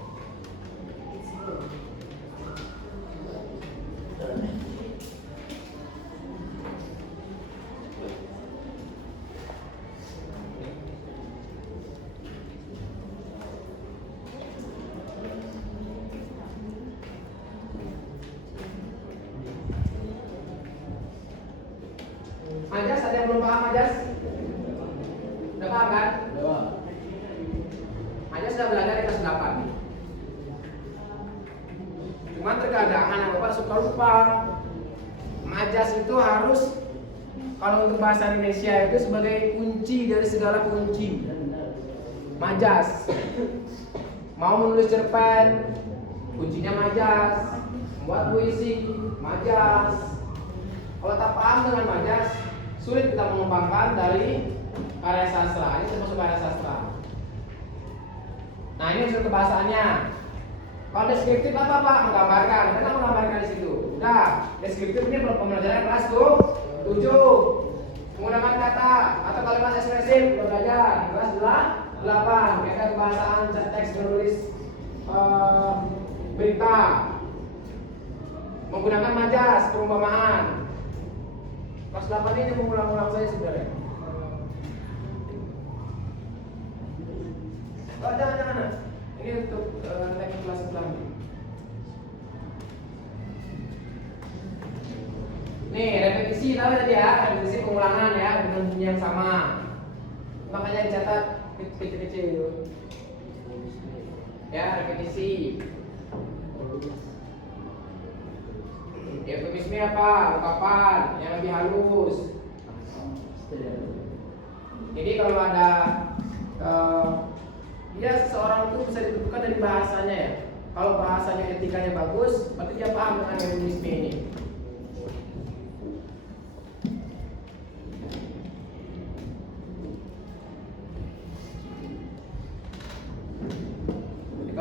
Majas, ada yang belum paham Majas? Udah paham kan? Udah paham. Majas sudah belajar di kelas 8. Cuman terkadang anak Bapak suka lupa. Majas itu harus, kalau untuk bahasa Indonesia itu sebagai kunci dari segala kunci. Majas. Mau menulis cerpen, kuncinya majas. Membuat puisi, majas. Kalau tak paham dengan majas, sulit kita mengembangkan dari karya sastra. Ini termasuk karya sastra. Nah, ini unsur kebahasaannya. Kalau deskriptif apa Pak? Menggambarkan. Kita menggambarkan di situ. Nah, deskriptif ini pembelajaran kelas 7. Menggunakan kata atau kalimat ekspresif belajar kelas 8. Mereka kebahasaan teks menulis berita. Menggunakan majas, perumpamaan. Kelas 8 ini mengulang-ulang saya sebenarnya. Oh, jangan. Ini untuk next kelas selanjutnya. Nih, repetisi tahu tadi ya, repetisi pengulangan ya dengan bunyi yang sama. Makanya dicatat kecil-kecil. Ya, repetisi. Eufemisme apa? Ungkapan yang lebih halus. Jadi kalau ada ya seseorang itu bisa ditentukan dari bahasanya ya. Kalau bahasanya etikanya bagus, berarti dia paham dengan eufemisme ini.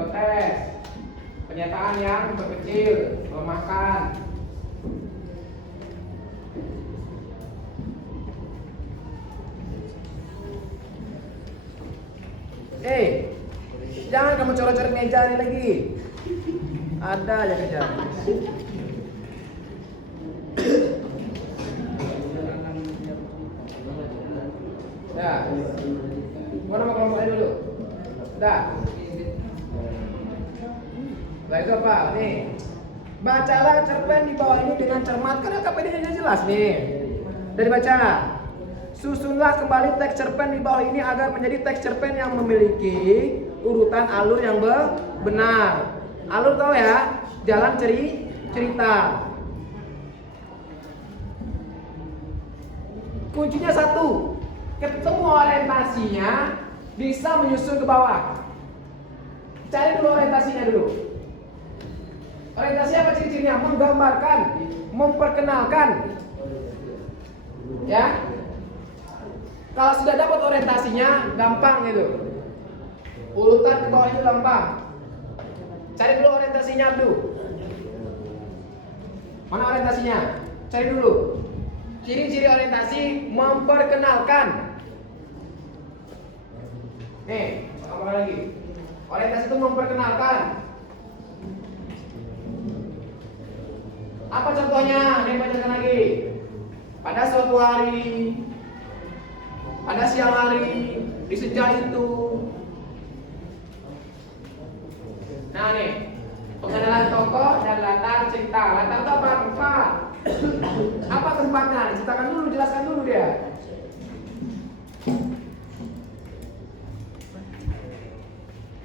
Tes pernyataan yang berkecil, melemahkan. Jangan kamu coret-coret meja ini lagi. Ada aja kerja. Ya. Gua nama kelompoknya dulu. Udah. Nah itu apa? Nih. Bacalah cerpen di bawah ini dengan cermat karena KPD-nya jelas nih. Dari baca. Susunlah kembali teks cerpen di bawah ini agar menjadi teks cerpen yang memiliki urutan alur yang benar. Alur tahu ya? Jalan cerita. Kuncinya satu. Ketemu orientasinya bisa menyusun ke bawah. Cari dulu orientasinya dulu. Orientasi apa ciri-cirinya? Menggambarkan, memperkenalkan. Ya. Kalau sudah dapat orientasinya, gampang gitu. Urutan ke bawah itu gampang. Cari dulu orientasinya dulu. Mana orientasinya? Cari dulu. Ciri-ciri orientasi memperkenalkan. Nih, apa lagi? Orientasi itu memperkenalkan. Apa contohnya? Nih bacakan lagi. Pada suatu hari, pada siang hari, di sejak itu. Nah nih, pengenalan tokoh dan latar cerita. Latar itu apa? Tempat. Apa tempatnya? Ceritakan dulu, jelaskan dulu dia.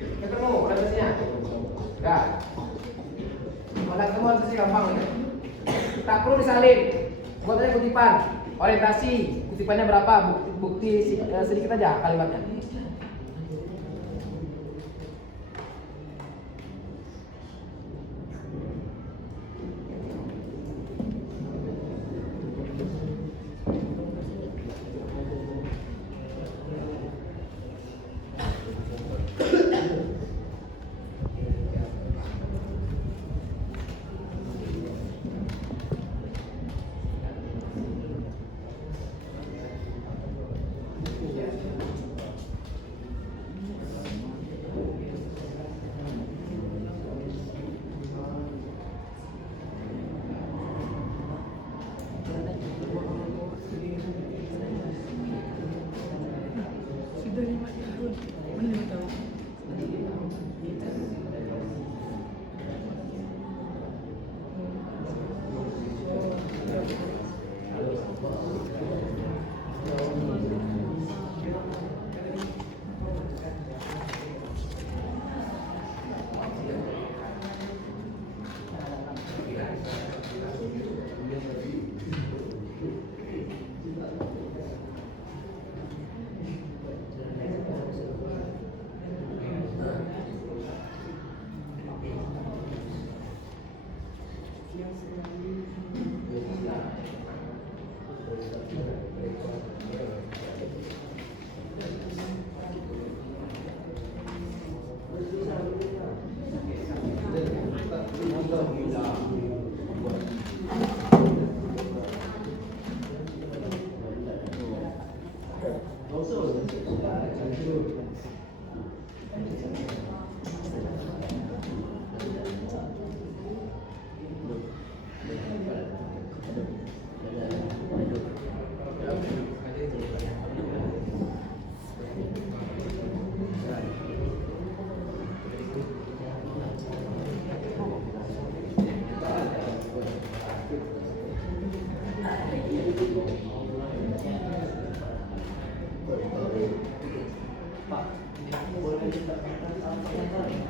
Ketemu orientasinya? Udah. Kalau ketemu orientasi gampang ya. Tak perlu disalin. Buat aja kutipan. Orientasi, kutipannya berapa? Bukti sedikit aja kalimatnya.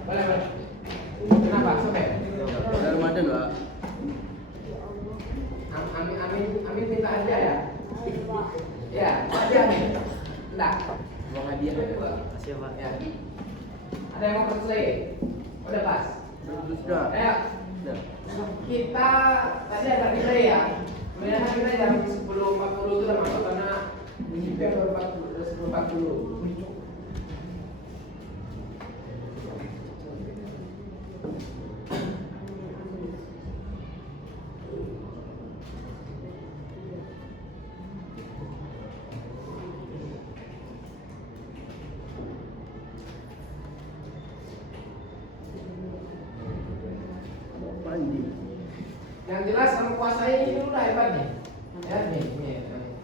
Boleh. Kenapa? Sampai? Ada Ramadan nggak? Amin minta hadiah ya? Ya, hadiah nih. Enggak. Mau hadiah ya? Kasih Pak. Ya. Ada yang mau selesai? Udah pas. Sudah. Ayo. Sudah. Kita tadi agak delay ya. Kemudian kita jam 10.40 itu udah masuk karena jam 10.40. jelas kamu kuasai ini dulu lah hebat nih. Ya, nih,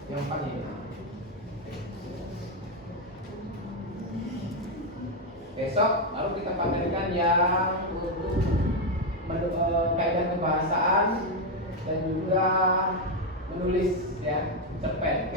yang empat ini. Besok baru kita pamerkan yang kaidah kebahasaan dan juga menulis ya, cerpen.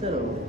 Seru.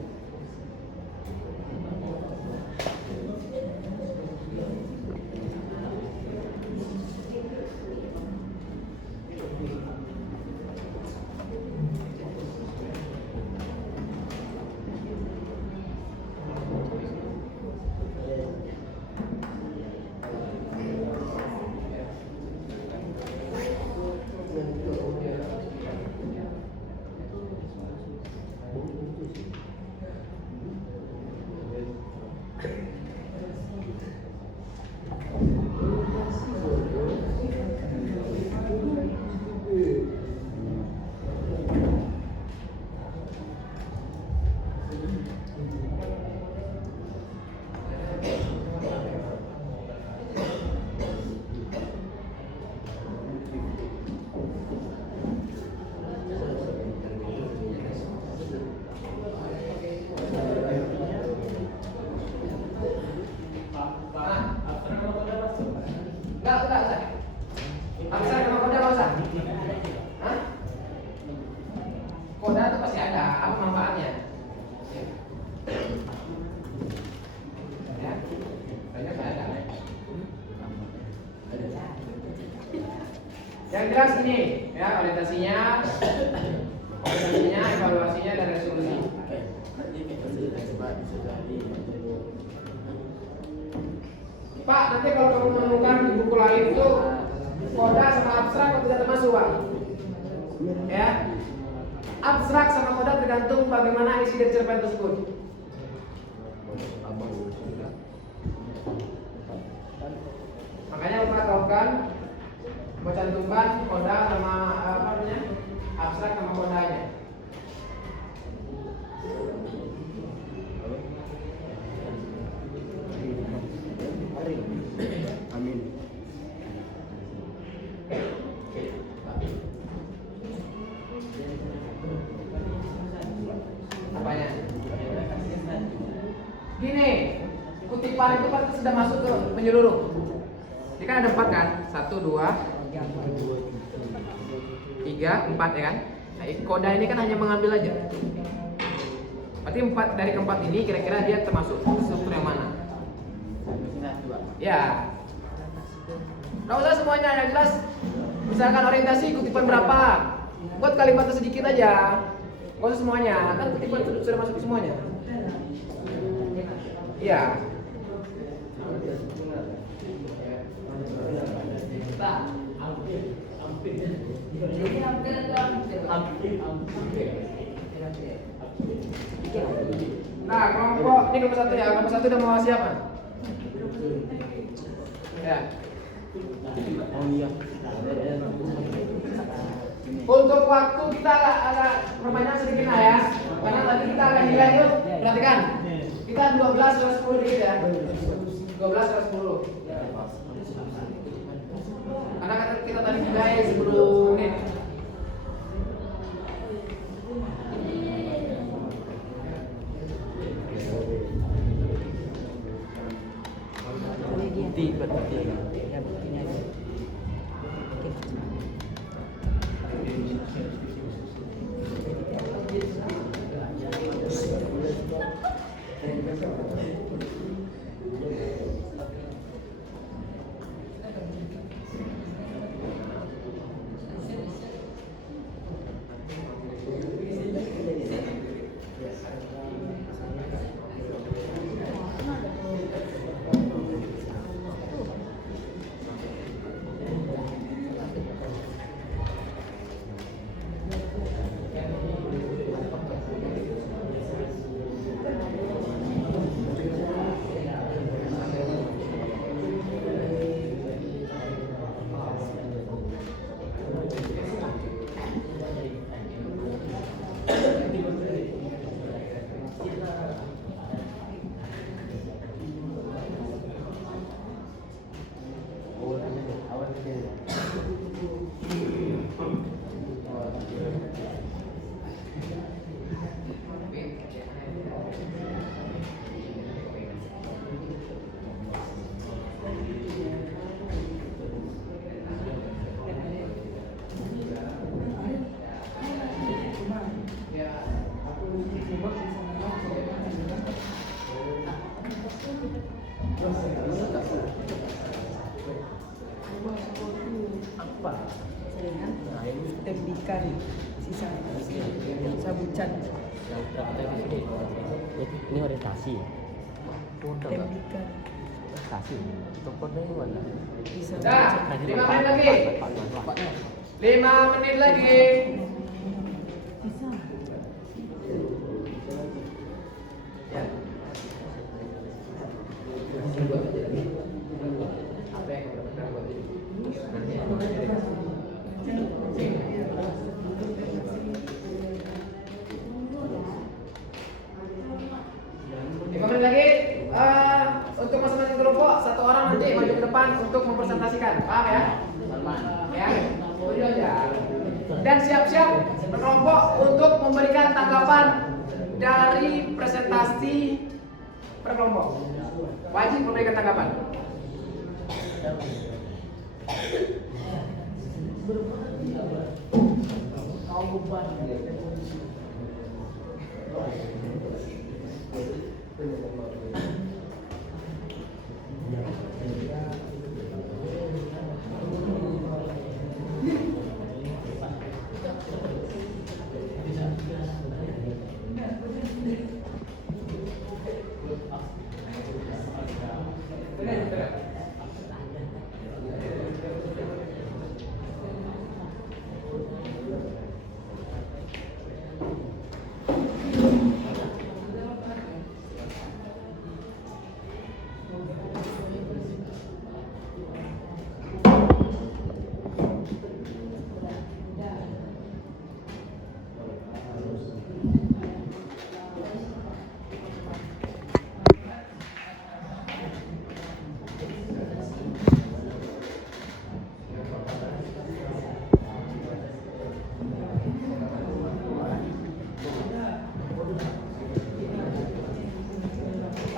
Koda itu pasti ada, apa manfaatnya? Ya, banyak ada. Yang jelas ini, ya orientasinya, evaluasinya dan resolusi. Pak, nanti kalau kamu menemukan di buku lain itu koda sama abstrak atau tidak termasuk, Pak? Ya, abstrak sama koda tergantung bagaimana isi dari cerpen tersebut. Makanya Bapak tahukan, Bapak cantumkan koda sama apa namanya, abstrak sama kodanya. Amin. Apanya? Gini, kutipan itu kan sudah masuk ke menyeluruh. Ini kan ada 4 kan? 1, 2, 3, 4 ya kan? Nah, koda ini kan hanya mengambil aja. Berarti 4 dari keempat ini kira-kira dia termasuk struktur yang mana? Ya. Nggak usah semuanya, yang jelas. Misalkan orientasi kutipan berapa? Buat kalimatnya sedikit aja. Nggak usah semuanya, kan kutipan sudah masuk ke semuanya. Iya. Nah, kelompok ini nomor 1 ya. Nomor 1 udah mau siapa? Ya. Oh iya. Untuk waktu kita agak perbanyak sedikit lah ya. Karena tadi kita akan nilai yuk. Perhatikan. Kita 12 per 10 dikit ya. 12 per 10. Karena kita tadi nilai 10 menit. Tembikan sisa sabucan Ini orientasi. tembikan Orientasi. Tokonya mana? bisa Dah, 5 menit lagi. 5 menit lagi. Ya. Apa yang benar-benar buat ini? Lagi untuk masing-masing kelompok satu orang nanti maju ke depan untuk mempresentasikan, paham ya? Ya, itu aja. Dan siap-siap berkelompok untuk memberikan tanggapan dari presentasi per kelompok. Wajib memberikan tanggapan.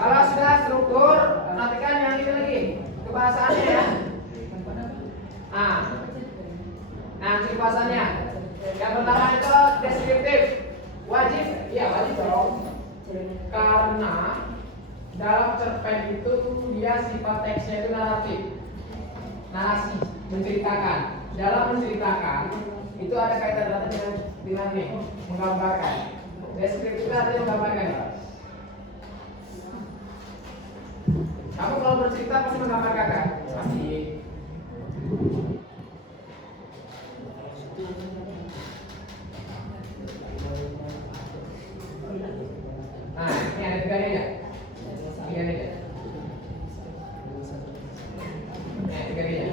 Kalau sudah struktur, perhatikan yang ini lagi kebahasaannya ya. Nah, kebahasaannya. Yang pertama itu deskriptif. Wajib, iya wajib dong. Karena dalam cerpen itu dia sifat teksnya itu naratif, narasi, menceritakan. Dalam menceritakan itu ada kaitan data dengan nih, menggambarkan. Deskriptif itu artinya menggambarkan. Kamu kalau bercerita pasti menggambarkan kan? Pasti. Nah, ini ada tiga aja. Tiga aja. Nah, tiga aja.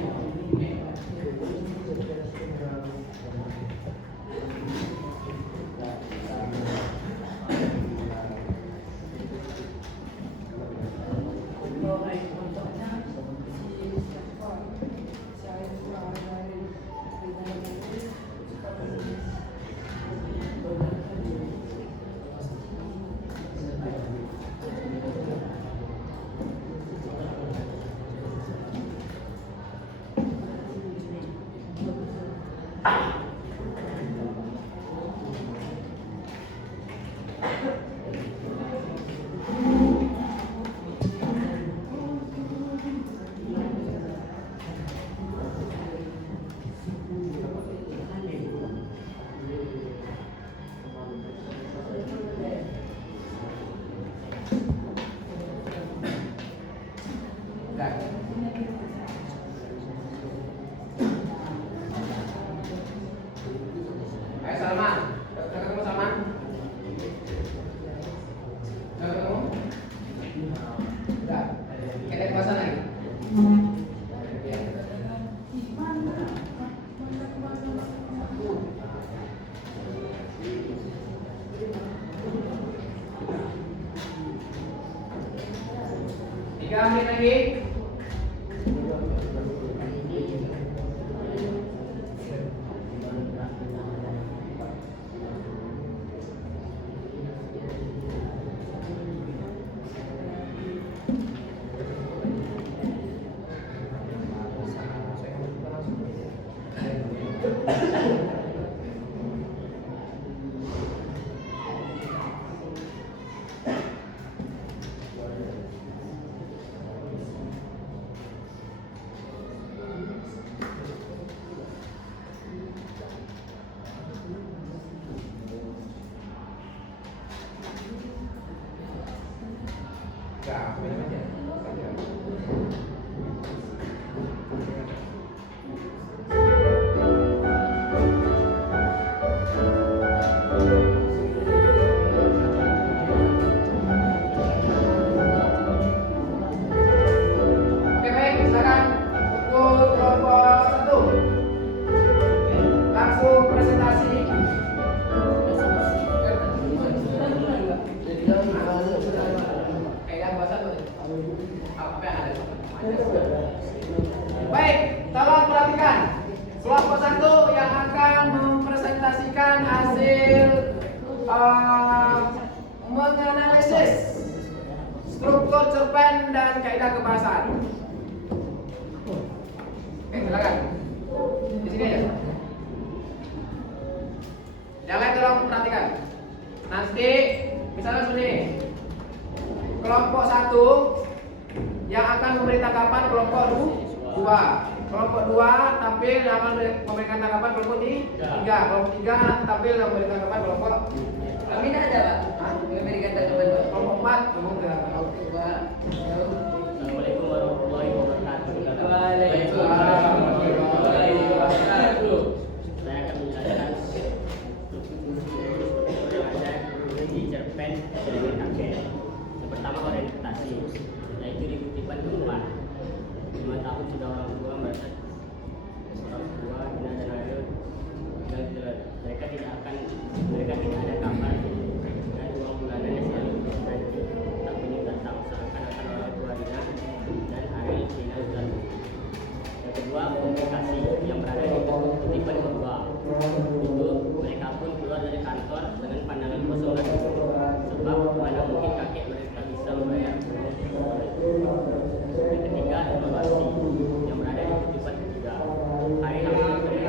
Ayo Salman, udah ketemu Salman? Udah ketemu? Udah. Kita ke sana lagi. Ya. Tiga menit lagi. Baik, tolong perhatikan. Kelompok 1 yang akan mempresentasikan hasil menganalisis struktur cerpen dan kaidah kebahasaan. Oke, silakan. Di sini aja. Yang lain tolong perhatikan. Nanti misalnya seperti ini. Kelompok 1 yang akan memberi tanggapan kelompok 2. Kelompok 2 tampil yang akan memberikan tanggapan kelompok 3. Kelompok 3 tampil yang memberi tanggapan kelompok. Kami tidak ada, Pak. Memberikan tanggapan. Kelompok 4 ngomong ke Assalamualaikum warahmatullahi wabarakatuh. Waalaikumsalam warahmatullahi wabarakatuh. Saya akan menjelaskan struktur yang ada di cerpen dengan kakek. Yang pertama orientasi, yaitu di kutipan keempat. 5 tahun sudah orang tua merasa hina dan air dan mereka tidak ada kamar dan uang bulanan yang selalu nanti tak bunyi datang seakan-akan orang tua hina dan air hina selalu. Yang kedua komunikasi yang berada di kutipan kedua, itu mereka pun keluar dari kantor dengan pandangan kosong sebab mana mungkin kakek mereka bisa membayar. Yang ketiga evaluasi yang berada di kutipan ketiga, hari hampir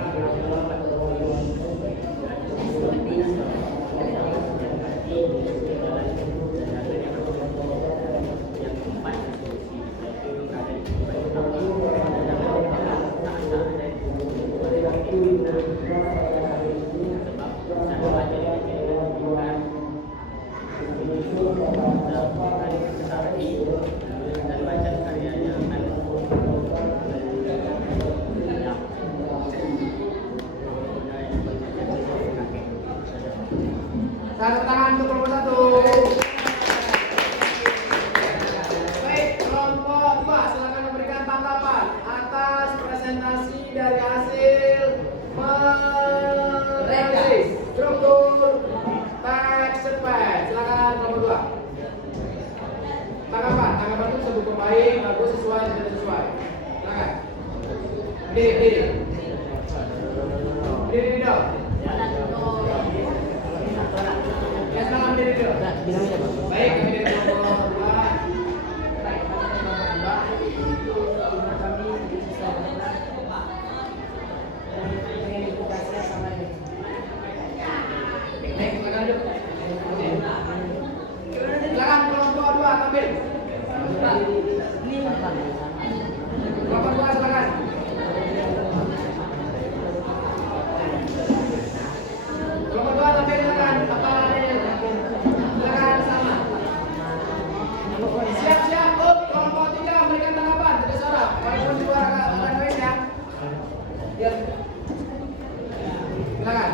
Tepuk tangan untuk kelompok 1. Baik, kelompok 2 silakan memberikan tanggapan atas presentasi dari hasil menganalisis struktur teks cerpen. Silakan kelompok 2. Tanggapan itu sebut baik, bagus, sesuai, tidak sesuai. Silakan. Berdiri dong. Ya, selamat berdiri dulu. Baik, kami dari kelompok 2. Baik, silakan duduk. Silakan kelompok 2 tampil. Kelompok 2 silakan. Kelompok 2 tampil silakan. Silakan sama. Siap-siap, kelompok 3 memberikan tanggapan. Tidak salah. Walaupun suara orang noise ya. Silakan.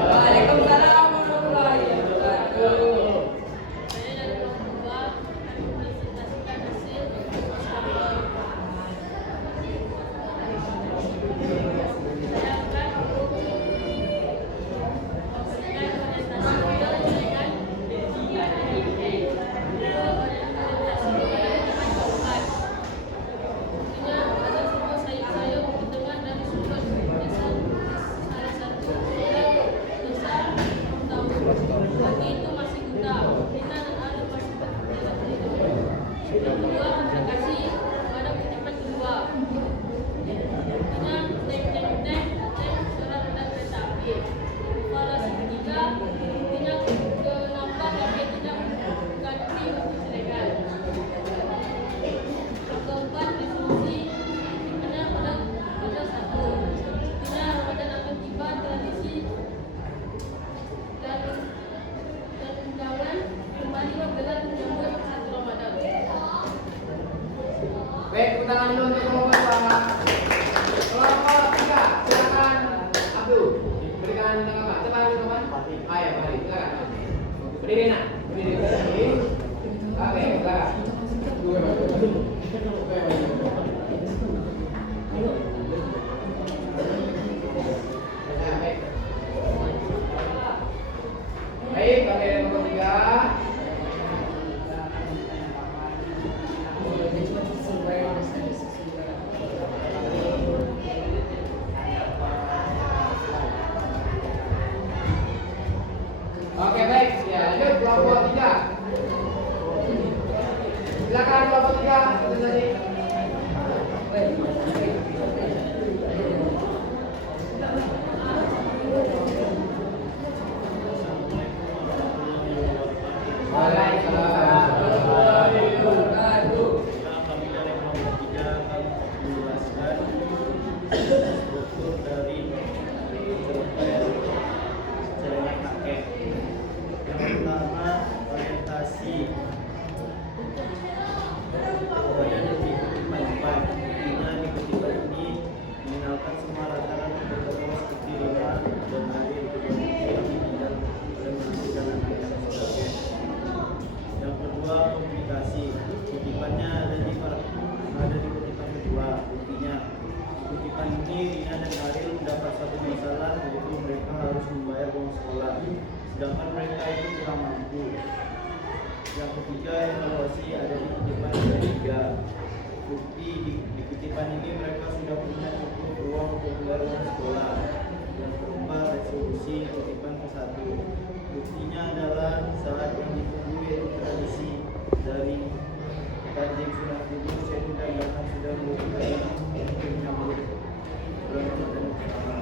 Waalaikumsalam warahmatullahi wabarakatuh. Baik, tepuk tangan dulu untuk kelompok 2. Kelompok 3, silakan Abdul. Berikan tanggapan. Coba Abdul teman. Ayo, mari, silakan. Berdiri nak. Berdiri. Oke, silakan. Baik, kami kelompok 3. lanjut kelompok 3. Silakan kelompok 3 presentasi. Sedangkan mereka itu kurang mampu. Yang ketiga, evaluasi ada di kutipan yang ketiga. Bukti di kutipan ini mereka sudah punya cukup uang untuk membayar uang sekolah. Yang keempat, resolusi kutipan ke-1. Buktinya adalah saat yang ditunggu yaitu tradisi dari Kanjeng Sunan Kudus yaitu dan bahkan sudah melukai untuk menyambut bulan Ramadan pertama.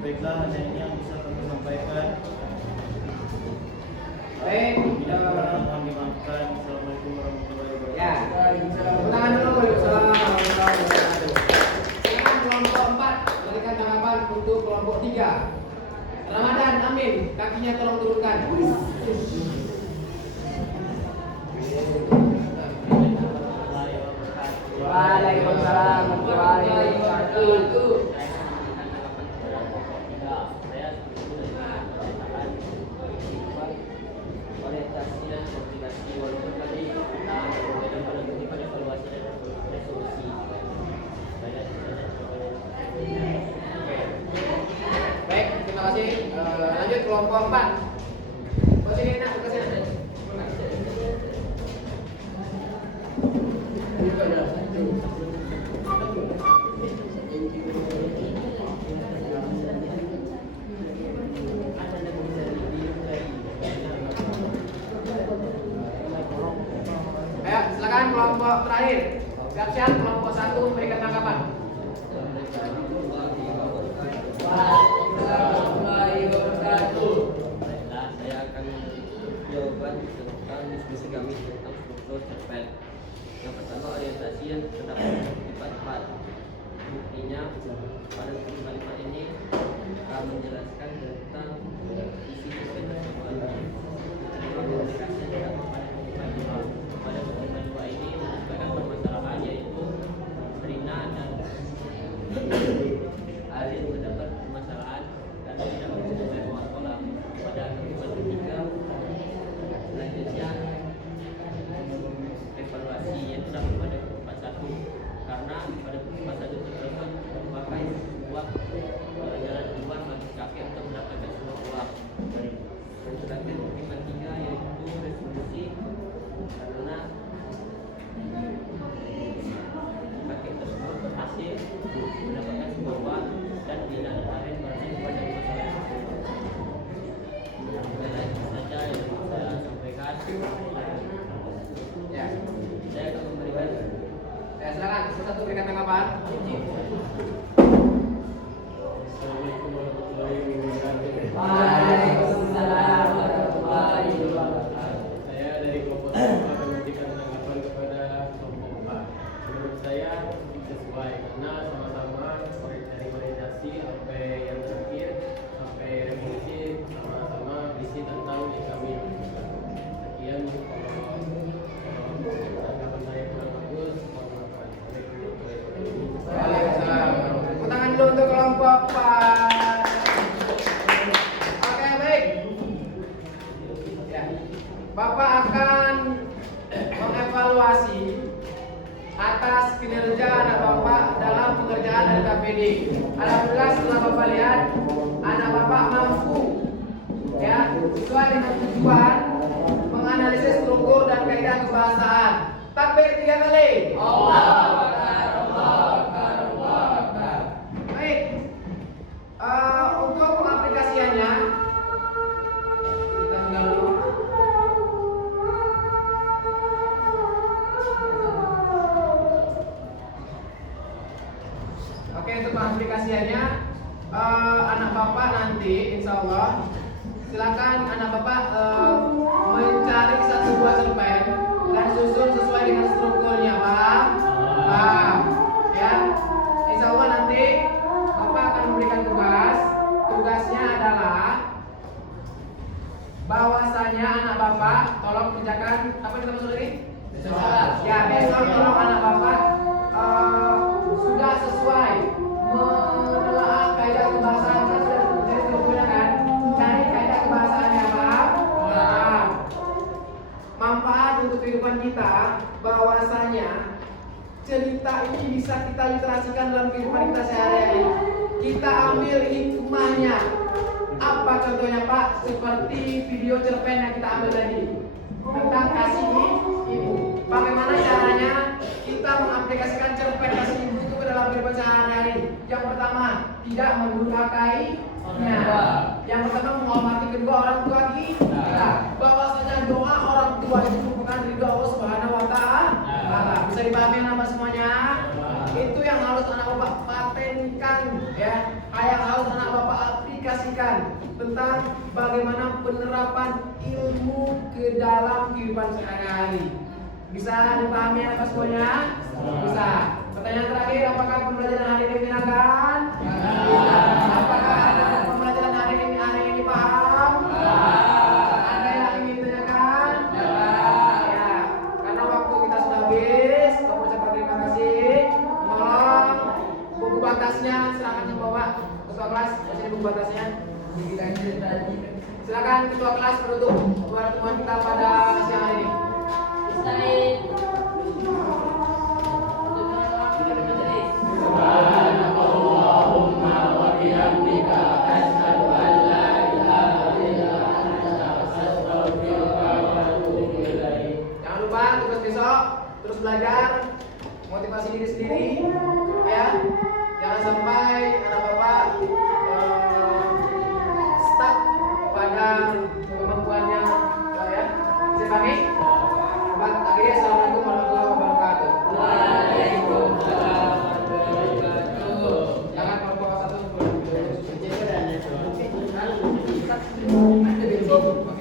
Baiklah, hanya ini yang bisa kami sampaikan. Baik, Mohon dimaafkan. Assalamualaikum warahmatullahi wabarakatuh. ya. Tangan dulu, Waalaikumsalam warahmatullahi wabarakatuh. Sekarang kelompok 4 berikan tanggapan untuk kelompok 3. Ramadan, amin. Kakinya tolong turunkan. Waalaikumsalam warahmatullahi wabarakatuh. Orientasi dan komunikasi walaupun tadi kita berbeda pada kutipan evaluasi dan resolusi. Baik, terima kasih. Lanjut kelompok 4. Posisi nak ke sini. Ayo, silakan kelompok terakhir. Siap-siap kelompok 1 memberikan tanggapan. Warahmatullahi wabarakatuh. Baiklah, saya akan jawaban tentang diskusi kami tentang struktur cerpen. Yang pertama, orientasi yang terdapat di kutipan 4. Buktinya pada kutipan 4 ini menjelaskan tentang isi cerpen tersebut. Komunikasi yang terdapat pada kutipan 2. Pada kutipan 2 ini merupakan permasalahan yaitu Rina dan Arif terdapat permasalahan karena tidak bisa membayar uang sekolah. Pada kutipan 3 selanjutnya evaluasi yang terdapat pada kutipan 1 karena pada kutipan 1 tersebut memakai uang jalan keluar bagi kakek untuk mendapatkan semua uang. Sedangkan kutipan 3 yaitu resolusi karena kakek tersebut berhasil mendapatkan semua uang dan Dina dan Arif berhasil pada masalah tersebut. Itu saja yang saya sampaikan. Ya. Saya akan memberikan Silakan satu berikan tanggapan. Assalamualaikum warahmatullahi wabarakatuh. Waalaikumsalam warahmatullahi wabarakatuh. Saya dari kelompok 3 akan memberikan tanggapan kepada kelompok 4. Menurut saya sesuai karena sama-sama dari orientasi sampai yang terakhir sampai revolusi sama-sama berisi tentang kami. Sekian kalau tanggapan saya kurang bagus, mohon maaf. Waalaikumsalam. Tepuk tangan dulu untuk kelompok 4. Oke, baik. Ya. Bapak akan mengevaluasi atas kinerja anak Bapak dalam pengerjaan LKPD. Alhamdulillah setelah Bapak lihat anak Bapak mampu ya sesuai dengan tujuan menganalisis struktur dan kaidah kebahasaan. Takbir 3 kali. Allahu Akbar, Allahu Akbar, Allahu Akbar. Baik. Untuk pengaplikasiannya Allah. Silakan anak bapak mencari satu buah cerpen dan susun sesuai dengan strukturnya, paham? Paham, ya. Insya Allah nanti bapak akan memberikan tugas. Tugasnya adalah bahwasanya anak bapak tolong kerjakan apa yang kita maksud ini? Ya, besok tolong anak bapak sudah sesuai menelaah kaidah kebahasaan kan sudah jadi strukturnya kan? Cari kaidah kebahasaannya, paham? Paham. Manfaat untuk kehidupan kita bahwasanya cerita ini bisa kita literasikan dalam kehidupan kita sehari-hari. Kita ambil hikmahnya. Apa contohnya Pak? Seperti video cerpen yang kita ambil tadi tentang kasih ibu. Bagaimana caranya kita mengaplikasikan cerpen kasih ibu itu ke dalam kehidupan sehari-hari? Yang pertama, tidak mendurhakainya. Yang pertama, menghormati kedua orang tua kita. Bahwasanya doa orang tua itu merupakan ridho Allah Subhanahu wa Ta'ala. Bisa dipahami apa semuanya? Itu yang harus anak bapak patenkan, ya. Yang harus anak bapak aplikasikan tentang bagaimana penerapan ilmu ke dalam kehidupan sehari-hari. Bisa dipahami apa semuanya? Bisa. Pertanyaan terakhir, apakah pembelajaran hari ini menyenangkan? Apakah pembelajaran hari ini paham? Ada yang ingin ditanyakan? Ya, karena waktu kita sudah habis. Kami ucapkan terima kasih. Tolong buku batasnya silakan sama Bapak ketua kelas. Sini buku batasnya. Silakan ketua kelas menutup pertemuan kita pada siang hari ini. Subhanallahumma wa bihamdika asyhadu an la ilaha illa anta astaghfiruka wa atubu ilaik. Jangan lupa tugas besok terus belajar, motivasi diri sendiri, ya. Jangan sampai anak bapak stuck pada kemampuannya, ya. Bisa pahami? Bapak, akhirnya assalamualaikum warahmatullahi wabarakatuh. Waalaikumsalam warahmatullahi wabarakatuh. Jangan kelompok satu. Oke.